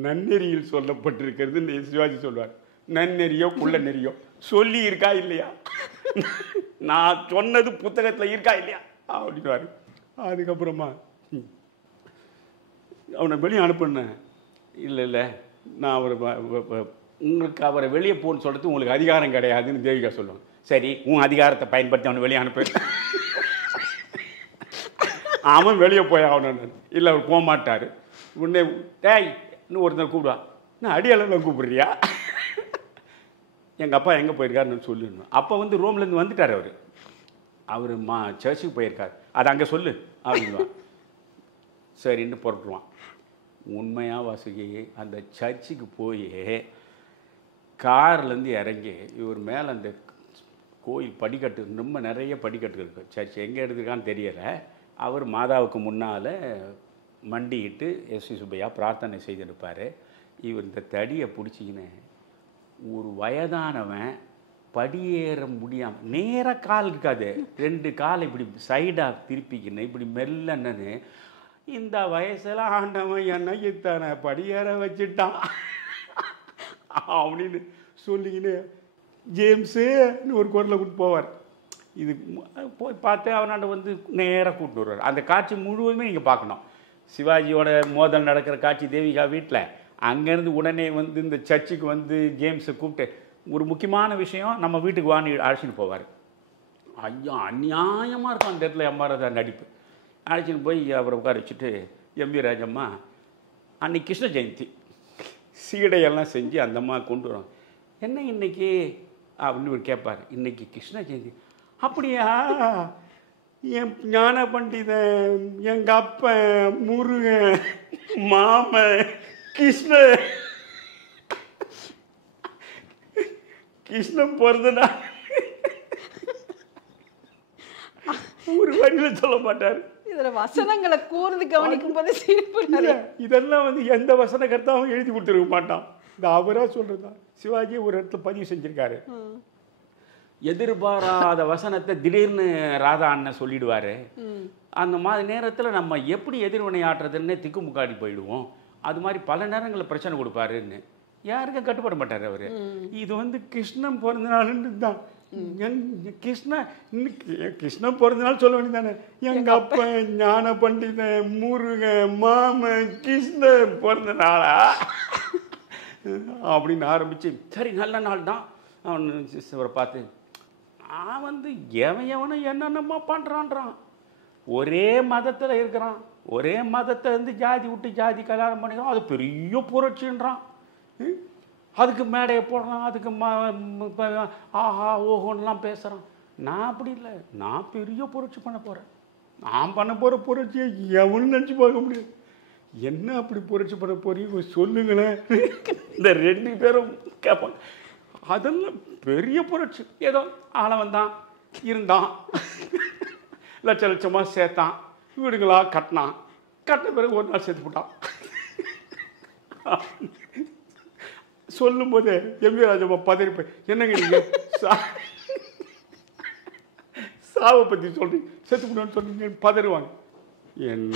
நன்னெறியில் சொல்லப்பட்டிருக்கிறது சிவாஜி சொல்வார். நன்னெறியோ குள்ள நெறியோ சொல்லி இருக்கா இல்லையா? நான் சொன்னது புத்தகத்தில் இருக்கா இல்லையா அப்படின்வாரு. அதுக்கப்புறமா அவனை வெளியே அனுப்புனேன். இல்லை நான் அவர் உங்களுக்கு அவரை வெளியே போன்னு சொல்கிறது உங்களுக்கு அதிகாரம் கிடையாதுன்னு தேவிகா சொல்லுவாங்க. சரி, உன் அதிகாரத்தை பயன்படுத்தி அவனை வெளியே அனுப்பு. அவன் வெளியே போய் ஆகணும். இல்லை, அவர் போக மாட்டார். உடனே டேய் இன்னும் ஒருத்தர் கூப்பிடுவா, நான் அடியாளெல்லாம் கூப்பிடுறியா? எங்கள் அப்பா எங்கே போயிருக்காருன்னு சொல்லிடணும். அப்போ வந்து ரோம்லேருந்து வந்துட்டார் அவர் சர்ச்சுக்கு போயிருக்கார், அதை அங்கே சொல்லு அப்படின்வான். சரின்னு புறட்டுருவான். உண்மையாக வாசுகி அந்த சர்ச்சுக்கு போய் கார்லேருந்து இறங்கி இவர் மேலே அந்த கோயில் படிக்கட்டு, ரொம்ப நிறைய படிக்கட்டு இருக்குது. சர்ச் எங்கே எடுத்துருக்கான்னு தெரியலை. அவர் மாதாவுக்கு முன்னால் மண்டிக்கிட்டு எஸ் சுப்பையா பிரார்த்தனை செய்திருப்பார். இவர் இந்த தடியை பிடிச்சிக்கின்னு ஒரு வயதானவன் படியேற முடியாமல், நேராக கால் இருக்காது, 2 கால் இப்படி சைடாக திருப்பிக்கின்னு இப்படி மெல்லன்னு, இந்த வயசில் ஆண்டவன் என்ன இத்தனை படியேற வச்சுட்டான் அப்படின்னு சொல்லிக்கின்னு ஜேம்ஸுன்னு ஒரு குரலை கூட்டு போவார். இது போய் பார்த்து அவனாண்ட வந்து நேராக கூப்பிட்டு வருவார். அந்த காட்சி முழுவதுமே நீங்கள் பார்க்கணும். சிவாஜியோட மோதல் நடக்கிற காட்சி தேவிகா வீட்டில், அங்கேருந்து உடனே வந்து இந்த சர்ச்சுக்கு வந்து ஜேம்ஸை கூப்பிட்டு ஒரு முக்கியமான விஷயம் நம்ம வீட்டுக்கு வாணி அழைச்சின்னு போவார். ஐயா அநியாயமாக இருக்கும் அந்த இடத்துல எம்ஆர் ராதா நடிப்பு. அழைச்சின்னு போய் அவரை உட்கார வச்சுட்டு, எம்பி ராஜம்மா அன்னைக்கு கிருஷ்ண ஜெயந்தி சீடையெல்லாம் செஞ்சு அந்த அம்மா கொண்டு வரோம், என்ன இன்னைக்கு அப்படின்னு இவர் கேட்பார். இன்னைக்கு கிருஷ்ண ஜெயந்தி. அப்படியா? என் ஞான பண்டிதன், எங்கள் அப்பன் முருகன், மாமன் கிருஷ்ணன் பிறந்தனா ஒரு வழியில் சொல்ல மாட்டார். இதில் வசனங்களை கூர்ந்து கவனிக்கும் போது சிரிப்பு. இதெல்லாம் வந்து எந்த வசன கர்த்தாவும் எழுதி கொடுத்துருக்க மாட்டான். இந்த அவராக சொல்கிறதான் சிவாஜி ஒரு இடத்துல பதிவு செஞ்சுருக்காரு. எதிர்பாராத வசனத்தை திடீர்னு ராதா அண்ணன் சொல்லிடுவார். அந்த மாதிரி நேரத்தில் நம்ம எப்படி எதிர்வினை ஆட்டுறதுன்னே திக்குமுக்காடி போயிடுவோம். அது மாதிரி பல நேரங்களில் பிரச்சனை கொடுப்பாருன்னு. யாருக்கும் கட்டுப்பட மாட்டார் அவர். இது வந்து கிருஷ்ணன் பிறந்த நாளுன்னு தான் கிருஷ்ணன் பிறந்த நாள் சொல்ல வேண்டியதானே. எங்க அப்பா ஞான பண்டிதன் முருகன் மாமன் கிருஷ்ணன் பிறந்த நாளா அப்படின்னு ஆரம்பிச்சு, சரி நல்ல நாள் தான். அவன் அவரை பார்த்து நான் வந்து எவனும் என்னென்னமோ பண்ணுறான்றான், ஒரே மதத்தில் இருக்கிறான், ஒரே மதத்தை வந்து ஜாதி விட்டு ஜாதி கல்யாணம் பண்ணிக்கிறான், அது பெரிய புரட்சின்றான், அதுக்கு மேடையை போடுறான், அதுக்கு ஆஹா ஓஹோன்னெலாம் பேசுகிறான். நான் அப்படி இல்லை, நான் பெரிய புரட்சி பண்ண போகிறேன், நான் பண்ண போகிற புரட்சியை எவனும் நினச்சி பார்க்க முடியாது. என்ன அப்படி புரட்சி பண்ண போறீங்க சொல்லுங்களேன். இந்த 2 பேரும் கேட்பாங்க. அதெல்லாம் பெரிய புரட்சி. ஏதோ ஆளவன் தான் இருந்தான், லட்ச லட்சமாக சேர்த்தான், வீடுங்களா கட்டினான், கட்டின பிறகு ஒரு நாள் சேர்த்து போட்டான். சொல்லும் போது எம்வி ராஜம்மா பதறிப்பேன், என்னங்க நீங்க சாவை பற்றி சொல்றீங்க, செத்து போடான்னு சொன்னீங்க பதறுவாங்க. என்ன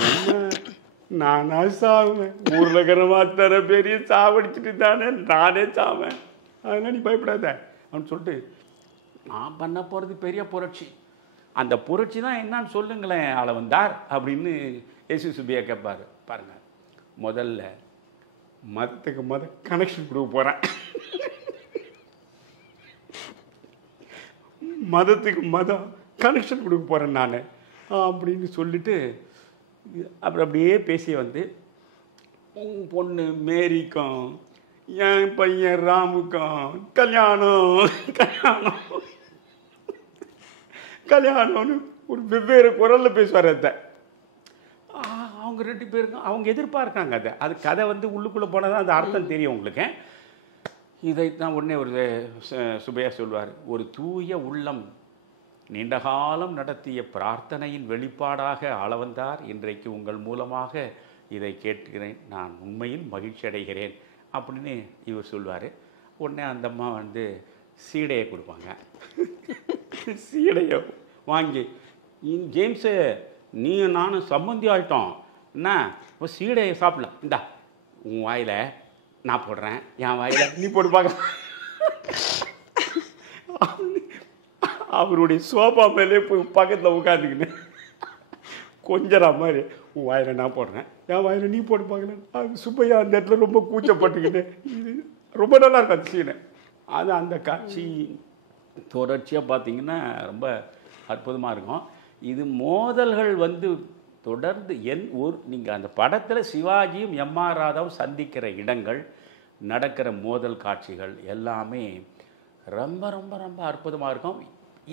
நானா சாவேன், ஊரில் இருக்கிற மாத்திர பெரிய சாவடிச்சுட்டு தானே நானே சாவேன், அதெல்லாம் நீ பயப்படாத அப்படின்னு சொல்லிட்டு, நான் பண்ண போகிறது பெரிய புரட்சி, அந்த புரட்சி தான் என்னன்னு சொல்லுங்களேன் ஆளவந்தார் அப்படின்னு ஏசு சுப்பியா கேட்பாரு. பாருங்க, முதல்ல மதத்துக்கு கனெக்ஷன் கொடுக்க போகிறேன், மதத்துக்கு மதம் கனெக்ஷன் கொடுக்க போகிறேன் நான் அப்படின்னு சொல்லிட்டு, அப்புறம் அப்படியே பேசி வந்து உன் பொண்ணு மேரிக்கும் என் பையன் ராமுக்கும் கல்யாணம் கல்யாணம் கல்யாணம்னு ஒரு வெவ்வேறு குரலில் பேசுவார். அதை அவங்க 2 பேருக்கும் அவங்க எதிர்பார்க்காங்க. அது கதை வந்து உள்ளுக்குள்ளே போனால் தான் அந்த அர்த்தம் தெரியும் உங்களுக்கு. இதைத்தான் உடனே ஒரு சுபையா சொல்வார், ஒரு தூய உள்ளம் நீண்டகாலம் நடத்திய பிரார்த்தனையின் வெளிப்பாடாக ஆளவந்தார், இன்றைக்கு உங்கள் மூலமாக இதை கேட்கிறேன், நான் உண்மையில் மகிழ்ச்சி அடைகிறேன் அப்படின்னு இவர் சொல்வார். உடனே அந்த அம்மா வந்து சீடையை கொடுப்பாங்க. சீடையை வாங்கி, ஜேம்ஸு நீ நானும் சம்மந்தி ஆகிட்டோம், என்ன இப்போ சீடையை சாப்பிடல, இந்தா உன் வாயில் நான் போடுறேன், என் வாயில் நீ போட்டு பார்க்க. அவருடைய சோபா மேலே போய் பக்கத்தில் உட்காந்துக்கின்னு கொஞ்சரா மாதிரி, உன் வாயில் நான் போடுறேன், என் வாயில் நீ போட்டு பார்க்கல. அது சுப்பையா அந்த இடத்துல ரொம்ப கூச்சப்பட்டுக்கிட்டு, இது ரொம்ப நல்லா இருக்கும் அந்த சீனை. அது அந்த காட்சி தொடர்ச்சியாக பார்த்தீங்கன்னா ரொம்ப அற்புதமாக இருக்கும். இது மோதல்கள் வந்து தொடர்ந்து நீங்கள் அந்த படத்தில் சிவாஜியும் எம்.ஆர். ராதாவும் சந்திக்கிற இடங்கள், நடக்கிற மோதல் காட்சிகள் எல்லாமே ரொம்ப ரொம்ப ரொம்ப அற்புதமாக இருக்கும்.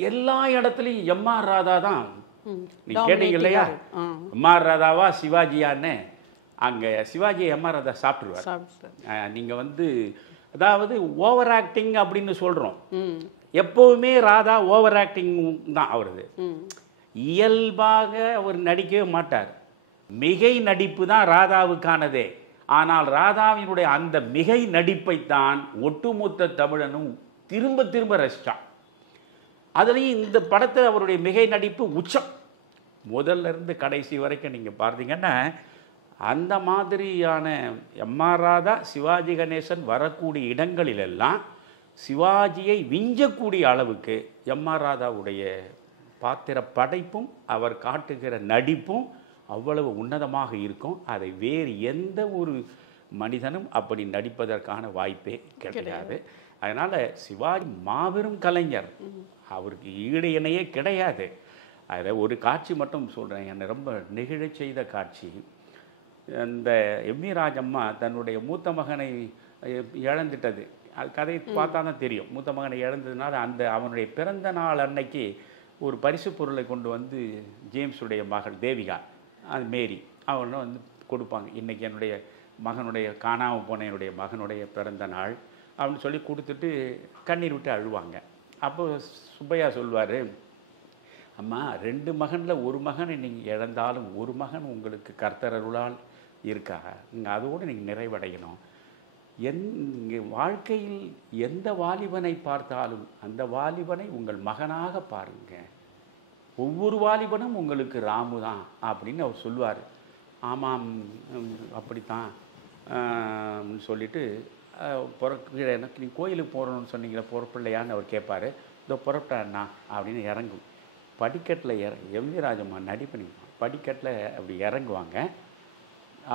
எல்லா இடத்துலையும் எம்.ஆர். ராதா தான். நீங்கள் கேட்டீங்க இல்லையா, எம்.ஆர். ராதாவா சிவாஜியான்னு, அங்கே சிவாஜியை எம்.ஆர். ராதா சாப்பிட்ருவார். நீங்கள் வந்து அதாவது ஓவர் ஆக்டிங் அப்படின்னு சொல்கிறோம், எப்போவுமே ராதா ஓவர் ஆக்டிங் தான் அவரது. இயல்பாக அவர் நடிக்கவே மாட்டார், மிகை நடிப்பு தான் ராதாவுக்கானதே. ஆனால் ராதாவினுடைய அந்த மிகை நடிப்பைத்தான் ஒட்டுமொத்த தமிழனும் திரும்ப திரும்ப ரசித்தான். அதுலேயும் இந்த படத்தில் அவருடைய மிகை நடிப்பு உச்சம், முதல்ல இருந்து கடைசி வரைக்கும் நீங்கள் பார்த்தீங்கன்னா அந்த மாதிரியான எம்.ஆர். ராதா சிவாஜி கணேசன் வரக்கூடிய இடங்களிலெல்லாம் சிவாஜியை விஞ்சக்கூடிய அளவுக்கு எம்.ஆர். ராதாவுடைய பாத்திர படைப்பும் அவர் காட்டுகிற நடிப்பும் அவ்வளவு உன்னதமாக இருக்கும். அதை வேறு எந்த ஒரு மனிதனும் அப்படி நடிப்பதற்கான வாய்ப்பே கிடையாது. அதனால் சிவாஜி மாபெரும் கலைஞர், அவருக்கு ஈடு இணையே கிடையாது. அதில் ஒரு காட்சி மட்டும் சொல்கிறேன், என்னை ரொம்ப நெகிழச் செய்த காட்சி. அந்த எம்.வி. ராஜம்மா தன்னுடைய மூத்த மகனை இழந்துட்டது, அது கதையை பார்த்தா தான் தெரியும். மூத்த மகனை இழந்ததுனால அந்த அவனுடைய பிறந்த நாள் அன்னைக்கு ஒரு பரிசு பொருளை கொண்டு வந்து ஜேம்ஸுடைய மகள் தேவிகா, அது மேரி, அவனை வந்து கொடுப்பாங்க. இன்றைக்கி என்னுடைய மகனுடைய காணாமல் போன என்னுடைய மகனுடைய பிறந்த நாள் அப்படின்னு சொல்லி கொடுத்துட்டு கண்ணீர் விட்டு அழுவாங்க. அப்போ சுப்பையா சொல்வார், அம்மா 2 மகனில் ஒரு மகனை நீங்கள் இழந்தாலும் ஒரு மகன் உங்களுக்கு கர்த்தரருளால் இருக்காங்க, நீங்கள் அதோடு நீங்கள் நிறைவடையணும். வாழ்க்கையில் எந்த வாலிபனை பார்த்தாலும் அந்த வாலிபனை உங்கள் மகனாக பாருங்கள், ஒவ்வொரு வாலிபனும் உங்களுக்கு ராமு தான் அப்படின்னு அவர் சொல்லுவார். ஆமாம் அப்படித்தான் சொல்லிட்டு கீழே எனக்கு நீ கோயிலுக்கு போகிறோன்னு சொன்னீங்களே பொறுப்பில்லையான்னு அவர் கேட்பார். இதோ புறப்பட்டாண்ணா அப்படின்னு இறங்கும். படிக்கட்டில் எம்வி ராஜம்மா நடிப்பு படிக்கட்டில் அப்படி இறங்குவாங்க.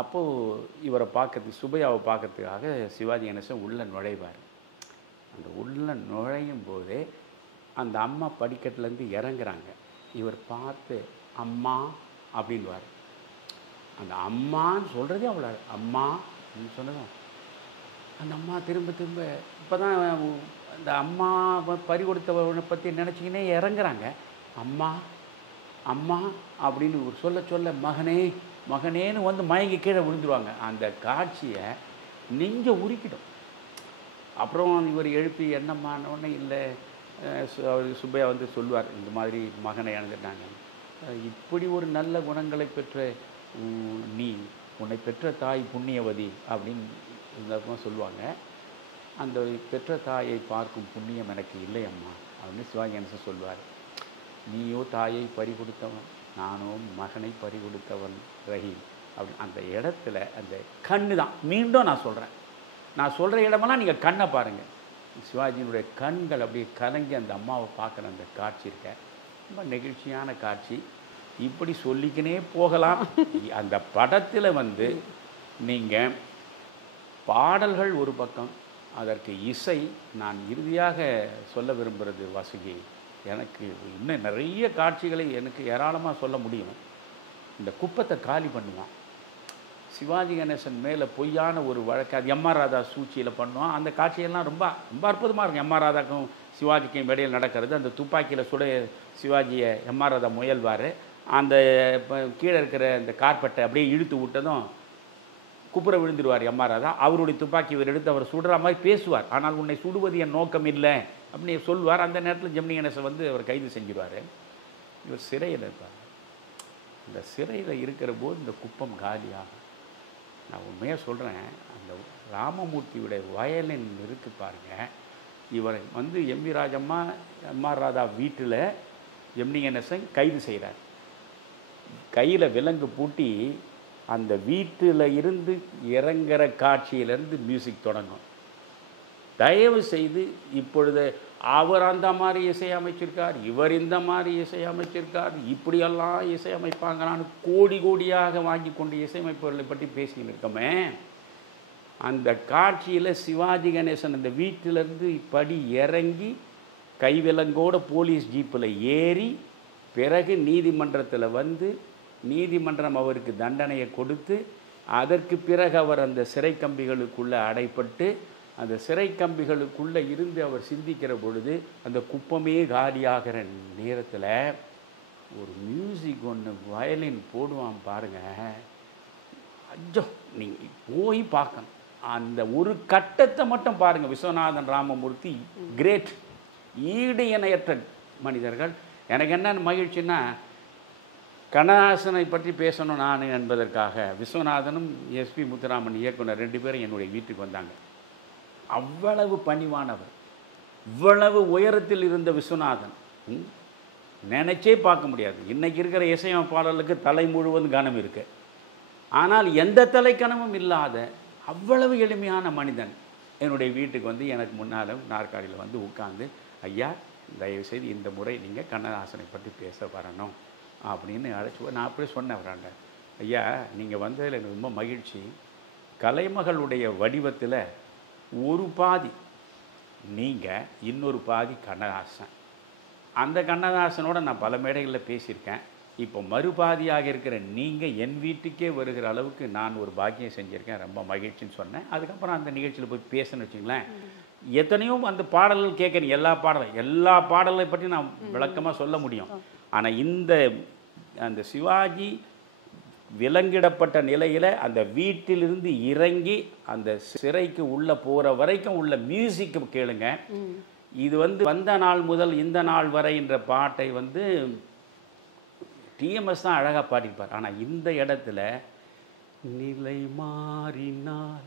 அப்போது இவரை பார்க்கறதுக்கு சுபையாவை பார்க்கறதுக்காக சிவாஜி கணேசன் உள்ளே நுழைவார். அந்த உள்ளே நுழையும் போதே அந்த அம்மா படிக்கட்டிலேருந்து இறங்குறாங்க. இவர் பார்த்து அம்மா அப்படின்வார். அந்த அம்மான்னு சொல்கிறதே அவ்வளோ அம்மா அப்படின்னு சொன்னதும் அந்த அம்மா திரும்ப திரும்ப இப்போ தான் அந்த அம்மா பறி கொடுத்தவனை பற்றி நினச்சிக்கினே இறங்குறாங்க. அம்மா அம்மா அப்படின்னு ஒரு சொல்ல சொல்ல மகனே மகனேன்னு வந்து மயங்கி கீழே விழுந்துருவாங்க. அந்த காட்சியை நெஞ்ச உருக்கிடும். அப்புறம் இவர் எழுப்பி என்னம்மானோடனே இல்லை அவர் சுப்பையா வந்து சொல்லுவார், இந்த மாதிரி மகனை இழந்துட்டாங்க. இப்படி ஒரு நல்ல குணங்களை பெற்ற நீ உன்னை பெற்ற தாய் புண்ணியவதி அப்படின்னு இந்த சொல்லுவாங்க. அந்த பெற்ற தாயை பார்க்கும் புண்ணியம் எனக்கு இல்லை அம்மா அப்படின்னு சிவாஜி கணேசன் சொல்லுவார். நீயோ தாயை பறி கொடுத்தவன், நானோ மகனை பறி கொடுத்தவன் ரஹீம் அப்படி அந்த இடத்துல அந்த கண்ணு தான். மீண்டும் நான் சொல்கிற இடமெல்லாம் நீங்கள் கண்ணை பாருங்கள். சிவாஜியினுடைய கண்கள் அப்படியே கலங்கி அந்த அம்மாவை பார்க்குற அந்த காட்சி இருக்க ரொம்ப நெகிழ்ச்சியான காட்சி. இப்படி சொல்லிக்கினே போகலாம். அந்த படத்தில் வந்து நீங்கள் பாடல்கள் ஒரு பக்கம், அதற்கு இசை. நான் இறுதியாக சொல்ல விரும்புகிறது வாசுகி, எனக்கு இன்னும் நிறைய காட்சிகளை எனக்கு ஏராளமாக சொல்ல முடியும். இந்த குப்பத்தை காலி பண்ணுவான் சிவாஜி கணேசன் மேலே பொய்யான ஒரு வழக்கு, அது எம்ஆர் ராதா சூழ்ச்சியில் பண்ணுவான். அந்த காட்சியெல்லாம் ரொம்ப ரொம்ப அற்புதமாக இருக்கும். எம்ஆர் ராதாக்கும் சிவாஜிக்கும் இடையில் நடக்கிறது. அந்த துப்பாக்கியில் சுட சிவாஜியை எம்ஆர் ராதா முயல்வார். அந்த கீழே இருக்கிற அந்த கார்பெட்டை அப்படியே இழுத்து விட்டதும் குப்புற விழுந்துருவார் எம்ஆர் ராதா. அவருடைய துப்பாக்கி இவர் எடுத்து அவர் சுடுற மாதிரி பேசுவார். ஆனால் உன்னை சுடுவது என் நோக்கம் இல்லை அப்படின்னு சொல்லுவார். அந்த நேரத்தில் ஜெமினி கணேசன் வந்து அவர் கைது செஞ்சிருவார். இவர் சிறையில் இருப்பார். இந்த சிறையில் இருக்கிற போது இந்த குப்பம் காலியாகும். நான் உண்மையாக சொல்கிறேன், அந்த ராமமூர்த்தியுடைய வயலின் இருக்குது பாருங்கள். இவரை வந்து எம்வி ராஜம்மா எம்ஆர் ராதா வீட்டில் ஜெமினி கணேசன் கைது செய்கிறார். கையில் விலங்கு பூட்டி அந்த வீட்டில் இருந்து இறங்குற காட்சியிலேருந்து மியூசிக் தொடங்கும். தயவு செய்து இப்பொழுது அவர் அந்த மாதிரி இசையமைச்சிருக்கார், இவர் இந்த மாதிரி இசையமைச்சிருக்கார், இப்படியெல்லாம் இசையமைப்பாங்களான்னு கோடி கோடியாக வாங்கி கொண்டு இசையமைப்பவர்களை பற்றி பேசிக்கிட்டு இருக்கோமே. அந்த காட்சியில் சிவாஜி கணேசன் அந்த வீட்டிலேருந்து படி இறங்கி கைவிலங்கோட போலீஸ் ஜீப்பில் ஏறி பிறகு நீதிமன்றத்தில் வந்து நீதிமன்றம் அவருக்கு தண்டனையை கொடுத்து அதற்கு பிறகு அவர் அந்த சிறை கம்பிகளுக்குள்ளே அடைப்பட்டு அந்த சிறை கம்பிகளுக்குள்ளே இருந்து அவர் சிந்திக்கிற பொழுது அந்த குப்பமே காலியாகிற நேரத்தில் ஒரு மியூசிக் ஒன்று வயலின் போடுவான் பாருங்கள். அஜோ நீங்கள் போய் பார்க்கணும். அந்த ஒரு கட்டத்தை மட்டும் பாருங்கள். விஸ்வநாதன் ராமமூர்த்தி கிரேட், ஈடு இணையற்ற மனிதர்கள். எனக்கு என்ன மகிழ்ச்சின்னா, கண்ணதாசனை பற்றி பேசணும் நான் என்பதற்காக விஸ்வநாதனும் எஸ்பி முத்துராமன் இயக்குனர் 2 பேரும் என்னுடைய வீட்டுக்கு வந்தாங்க. அவ்வளவு பணிவானவர், இவ்வளவு உயரத்தில் இருந்த விஸ்வநாதன் நினைச்சே பார்க்க முடியாது. இன்றைக்கி இருக்கிற இசையமைப்பாளர்களுக்கு தலை முழுவதும் கனம் இருக்குது. ஆனால் எந்த தலைக்கணமும் இல்லாத அவ்வளவு எளிமையான மனிதன் என்னுடைய வீட்டுக்கு வந்து எனக்கு முன்னால் நாற்காலியில் வந்து உட்கார்ந்து, ஐயா தயவுசெய்து இந்த முறை நீங்கள் கண்ணதாசனை பற்றி பேச வரணும் அப்படின்னு அழைச்சி நான் அப்படியே சொன்னேன் வராங்க. ஐயா நீங்கள் வந்ததில் எனக்கு ரொம்ப மகிழ்ச்சி. கலைமகளுடைய வடிவத்தில் ஒரு பாதி நீங்கள், இன்னொரு பாதி கண்ணதாசன். அந்த கண்ணதாசனோட நான் பல மேடைகளில் பேசியிருக்கேன். இப்போ மறுபாதியாக இருக்கிற நீங்கள் என் வீட்டுக்கே வருகிற அளவுக்கு நான் ஒரு பாக்கியம் செஞ்சுருக்கேன், ரொம்ப மகிழ்ச்சின்னு சொன்னேன். அதுக்கப்புறம் அந்த நிகழ்ச்சியில் போய் பேசணும்னு வச்சுங்களேன், எத்தனையோ அந்த பாடல்கள் கேட்குறேன். எல்லா பாடல்களை பற்றி நான் விளக்கமாக சொல்ல முடியும். ஆனால் அந்த சிவாஜி விலங்கிடப்பட்ட நிலையில் அந்த வீட்டிலிருந்து இறங்கி அந்த சிறைக்கு உள்ளே போகிற வரைக்கும் உள்ள மியூசிக்கு கேளுங்க. இது வந்து வந்த நாள் முதல் இந்த நாள் வரை என்ற பாட்டை வந்து டிஎம்எஸ் தான் அழகாக பாடிப்பார். ஆனால் இந்த இடத்துல நிலை மாறினால்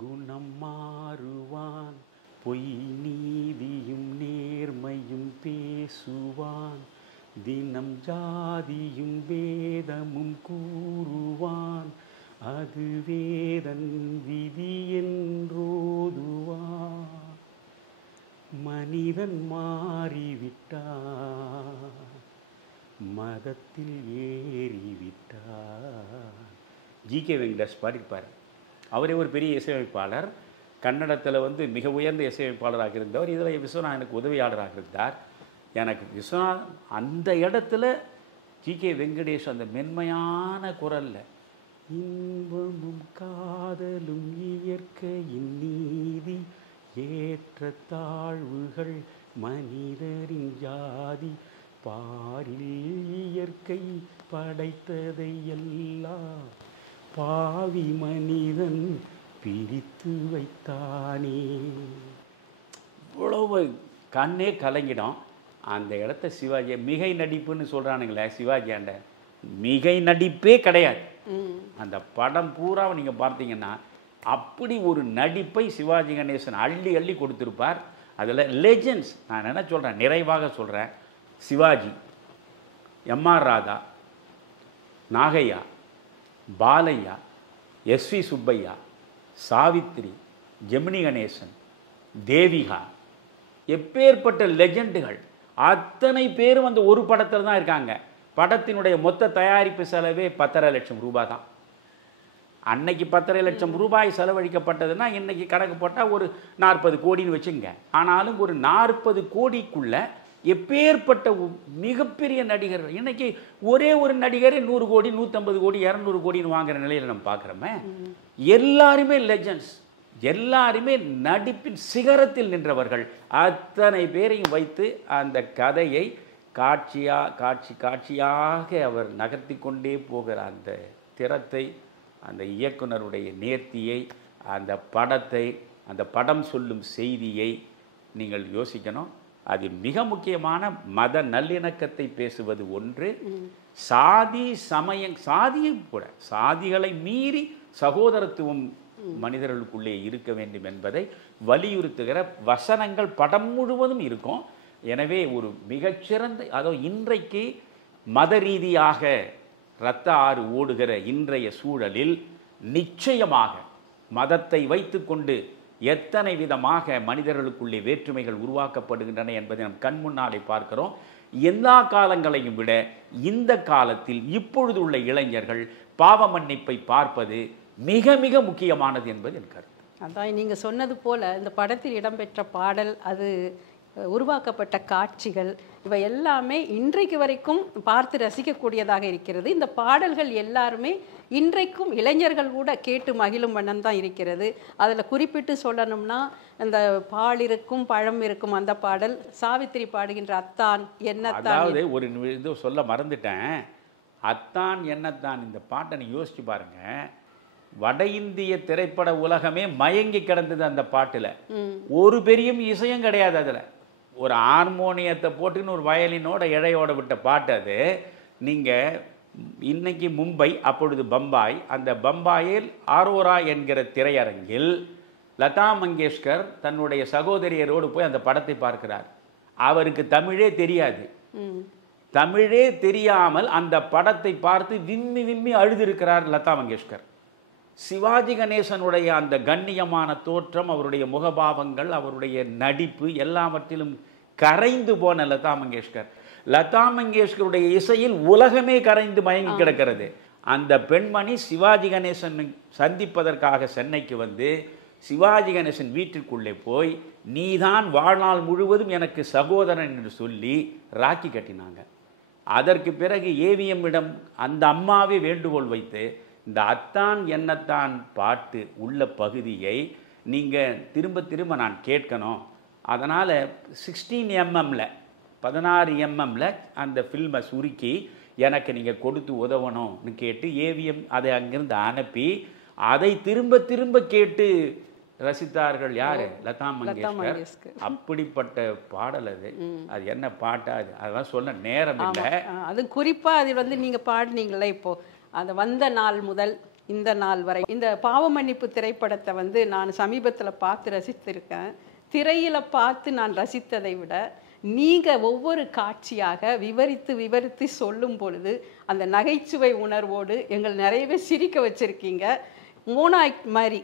குணம் மாறுவான், பொய் நீதியும் நேர்மையும் பேசுவான், தினம் ஜாதியும் வேதமும் கூறுவான், அது வேதன் விதி என்றோதுவான், மனிதன் மாறிவிட்டான், மதத்தில் ஏறிவிட்டான். ஜி.கே. வெங்கடேஷ் பாடியிருப்பார். அவரே ஒரு பெரிய இசையமைப்பாளர், கன்னடத்தில் வந்து மிக உயர்ந்த இசையமைப்பாளராக இருந்தவர். இதில் விஸ்வநாதன் எனக்கு உதவியாளராக இருந்தார். எனக்கு விஸ்வநாதன் அந்த இடத்துல ஜி.கே. வெங்கடேஷ் அந்த மென்மையான குரலில் இன்பமும் காதலும் இயற்கையின் நீதி, ஏற்ற தாழ்வுகள் மனிதரின் ஜாதி, பாரில் இயற்கை படைத்ததை எல்லாம் பாவி மனிதன் பிரித்து வைத்தானே. இவ்வளவு கண்ணே கலங்கிடும். அந்த இடத்த சிவாஜி மிகை நடிப்புன்னு சொல்கிறானுங்களே, சிவாஜியாண்ட மிகை நடிப்பே கிடையாது. அந்த படம் பூரா நீங்கள் பார்த்தீங்கன்னா அப்படி ஒரு நடிப்பை சிவாஜி கணேசன் அள்ளி அள்ளி கொடுத்துருப்பார். அதில் லெஜெண்ட்ஸ் நான் என்ன சொல்கிறேன், நிறைவாக சொல்கிறேன், சிவாஜி, எம்.ஆர். ராதா, நாகையா, பாலையா, எஸ்.வி. சுப்பையா, சாவித்ரி, ஜெமினி கணேசன், தேவிகா, எப்பேற்பட்ட லெஜெண்டுகள் அத்தனை பேரும் அந்த ஒரு படத்தில் தான் இருக்காங்க. படத்தினுடைய மொத்த தயாரிப்பு செலவே 10.5 லட்சம் ரூபாய் தான். அன்னைக்கு 10.5 லட்சம் ரூபாய் செலவழிக்கப்பட்டதுன்னா இன்னைக்கு கணக்கு போட்டால் ஒரு 40 கோடின்னு வச்சுங்க. ஆனாலும் ஒரு 40 கோடிக்குள்ள எப்பேற்பட்ட மிகப்பெரிய நடிகர். இன்னைக்கு ஒரே ஒரு நடிகரே 100 கோடி 150 கோடி 200 கோடின்னு வாங்குற நிலையில் நம்ம பார்க்குறோமே. எல்லாருமே லெஜெண்ட்ஸ், எல்லாருமே நடிப்பின் சிகரத்தில் நின்றவர்கள். அத்தனை பேரையும் வைத்து அந்த கதையை காட்சியாக அவர் நகர்த்தி கொண்டே போகிற அந்த திறத்தை, அந்த இயக்குனருடைய நேர்த்தியை, அந்த படத்தை, அந்த படம் சொல்லும் செய்தியை நீங்கள் யோசிக்கணும். அது மிக முக்கியமான மத நல்லிணக்கத்தை பேசுவது ஒன்று, சாதி சமயம் சாதியை கூட சாதிகளை மீறி சகோதரத்துவம் மனிதர்களுக்குள்ளே இருக்க வேண்டும் என்பதை வலியுறுத்துகிற வசனங்கள் படம் முழுவதும் இருக்கும். எனவே ஒரு மிகச்சிறந்த, அதாவது இன்றைக்கு மத ரீதியாக இரத்த ஆறு ஓடுகிற இன்றைய சூழலில் நிச்சயமாக மதத்தை வைத்துக்கொண்டு எத்தனை விதமாக மனிதர்களுக்குள்ளே வேற்றுமைகள் உருவாக்கப்படுகின்றன என்பதை நம் கண் முன்னாலே பார்க்கிறோம். எல்லா காலங்களையும் விட இந்த காலத்தில் இப்பொழுது உள்ள இளைஞர்கள் பாவ மன்னிப்பை பார்ப்பது மிக மிக முக்கியமானது என்பது என் கருத்து. அதான் நீங்கள் சொன்னது போல இந்த படத்தில் இடம்பெற்ற பாடல், அது உருவாக்கப்பட்ட காட்சிகள், இவை எல்லாமே இன்றைக்கு வரைக்கும் பார்த்து ரசிக்கக்கூடியதாக இருக்கிறது. இந்த பாடல்கள் எல்லாருமே இன்றைக்கும் இளைஞர்கள் கூட கேட்டு மகிழும் வண்ணம் தான் இருக்கிறது. அதில் குறிப்பிட்டு சொல்லணும்னா இந்த பால் இருக்கும் பழம் இருக்கும் அந்த பாடல், சாவித்திரி பாடுகின்ற அத்தான் என்னத்தான், அதாவது ஒரு இது சொல்ல மறந்துட்டேன், அத்தான் என்னத்தான் இந்த பாட்டை நீ யோசிச்சு பாருங்க. வட இந்திய திரைப்பட உலகமே மயங்கி கிடந்தது அந்த பாட்டுல. ஒரு பெரிய இசையும் கிடையாது, அதுல ஒரு ஹார்மோனியத்தை போட்டுன்னு ஒரு வயலினோட இழையோட விட்ட பாட்டு அது. நீங்க இன்னைக்கு மும்பை, அப்பொழுது பம்பாய், அந்த பம்பாயில் ஆரோரா என்கிற திரையரங்கில் லதா மங்கேஷ்கர் தன்னுடைய சகோதரியரோடு போய் அந்த படத்தை பார்க்கிறார். அவருக்கு தமிழே தெரியாது. தமிழே தெரியாமல் அந்த படத்தை பார்த்து விம்மி விம்மி அழுதிருக்கிறார் லதா மங்கேஷ்கர். சிவாஜி கணேசனுடைய அந்த கண்ணியமான தோற்றம், அவருடைய முகபாவங்கள், அவருடைய நடிப்பு எல்லாவற்றிலும் கரைந்து போன லதா மங்கேஷ்கர். லதா மங்கேஷ்கருடைய இசையில் உலகமே கரைந்து மயங்கி கிடக்கிறது. அந்த பெண்மணி சிவாஜி கணேசன் சந்திப்பதற்காக சென்னைக்கு வந்து சிவாஜி கணேசன் வீட்டிற்குள்ளே போய் நீதான் வாழ்நாள் முழுவதும் எனக்கு சகோதரன் என்று சொல்லி ராக்கி கட்டினாங்க. அதற்கு பிறகு ஏவிஎம்மிடம் அந்த அம்மாவே வேண்டுகோள் வைத்து இந்த அத்தான் என்னத்தான் பாட்டு உள்ள பகுதியை நீங்கள் திரும்ப திரும்ப நான் கேட்கணும், அதனால் 16 mm 16 mm அந்த ஃபில்மை சுருக்கி எனக்கு நீங்கள் கொடுத்து உதவணும்னு கேட்டு ஏவிஎம் அதை அங்கிருந்து அனுப்பி அதை திரும்ப திரும்ப கேட்டு ரசித்தார்கள். யாரு? லதா மங்கேஷ்கர். அப்படிப்பட்ட பாடல் அது. அது என்ன பாட்டா அது, அதெல்லாம் சொல்ல நேரம் இல்லை. அது குறிப்பாக அது வந்து நீங்கள் பாடினீங்களே இப்போ, அந்த வந்த நாள் முதல் இந்த நாள் வரை இந்த பாவ மன்னிப்பு திரைப்படத்தை வந்து நான் சமீபத்தில் பார்த்து ரசித்திருக்கேன். திரையில் பார்த்து நான் ரசித்ததை விட நீங்கள் ஒவ்வொரு காட்சியாக விவரித்து விவரித்து சொல்லும் பொழுது அந்த நகைச்சுவை உணர்வோடு எங்கள் நிறையவே சிரிக்க வச்சுருக்கீங்க. மோனா மாதிரி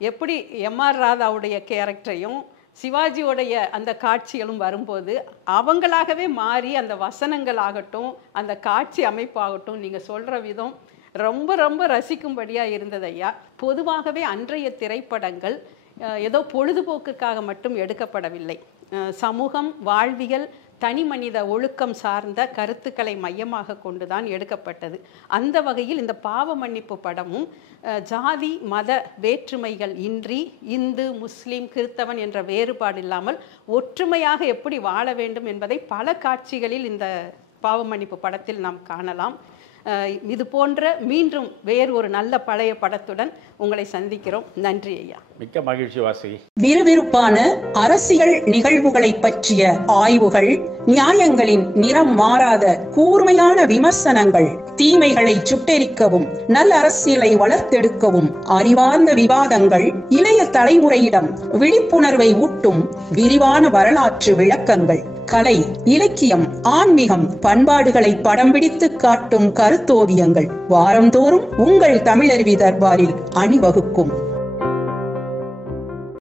எப்படி எம்.ஆர். ராதாவுடைய கேரக்டரையும் சிவாஜியோடைய அந்த காட்சிகளும் வரும்போது அவங்களாகவே மாறி அந்த வசனங்களாகட்டும் அந்த காட்சி அமைப்பாகட்டும் நீங்கள் சொல்கிற விதம் ரொம்ப ரொம்ப ரசிக்கும்படியாக இருந்தது ஐயா. பொதுவாகவே அன்றைய திரைப்படங்கள் ஏதோ பொழுதுபோக்குக்காக மட்டும் எடுக்கப்படவில்லை. சமூகம், வாழ்வியல், தனி மனித ஒழுக்கம் சார்ந்த கருத்துக்களை மையமாக கொண்டுதான் எடுக்கப்பட்டது. அந்த வகையில் இந்த பாவ மன்னிப்பு படமும் ஜாதி மத வேற்றுமைகள் இன்றி இந்து, முஸ்லீம், கிறிஸ்தவன் என்ற வேறுபாடு இல்லாமல் ஒற்றுமையாக எப்படி வாழ வேண்டும் என்பதை பல காட்சிகளில் இந்த பாவ மன்னிப்பு படத்தில் நாம் காணலாம். இது போன்ற மீண்டும் வேறு ஒரு நல்ல பழைய படத்துடன் உங்களை சந்திக்கிறோம். நன்றி ஐயா. மிக்க மகிழ்ச்சி வாசகி. விறுவிறுப்பான அரசியல் நிகழ்வுகளை பற்றிய ஆய்வுகள், நியாயங்களின் நிறம் மாறாத கூர்மையான விமர்சனங்கள், தீமைகளை சுட்டெரிக்கவும் நல்ல அரசியலை வளர்த்தெடுக்கவும் அறிவார்ந்த விவாதங்கள், இளைய தலைமுறையிடம் விழிப்புணர்வை ஊட்டும் விரிவான வரலாற்று விளக்கங்கள், கலை, இலக்கியம், ஆன்மீகம், பண்பாடுகளை படம் பிடித்து காட்டும் கருத்தோவியங்கள் வாரந்தோறும் உங்கள் தமிழருவி தர்பாரில் அணிவகுக்கும்.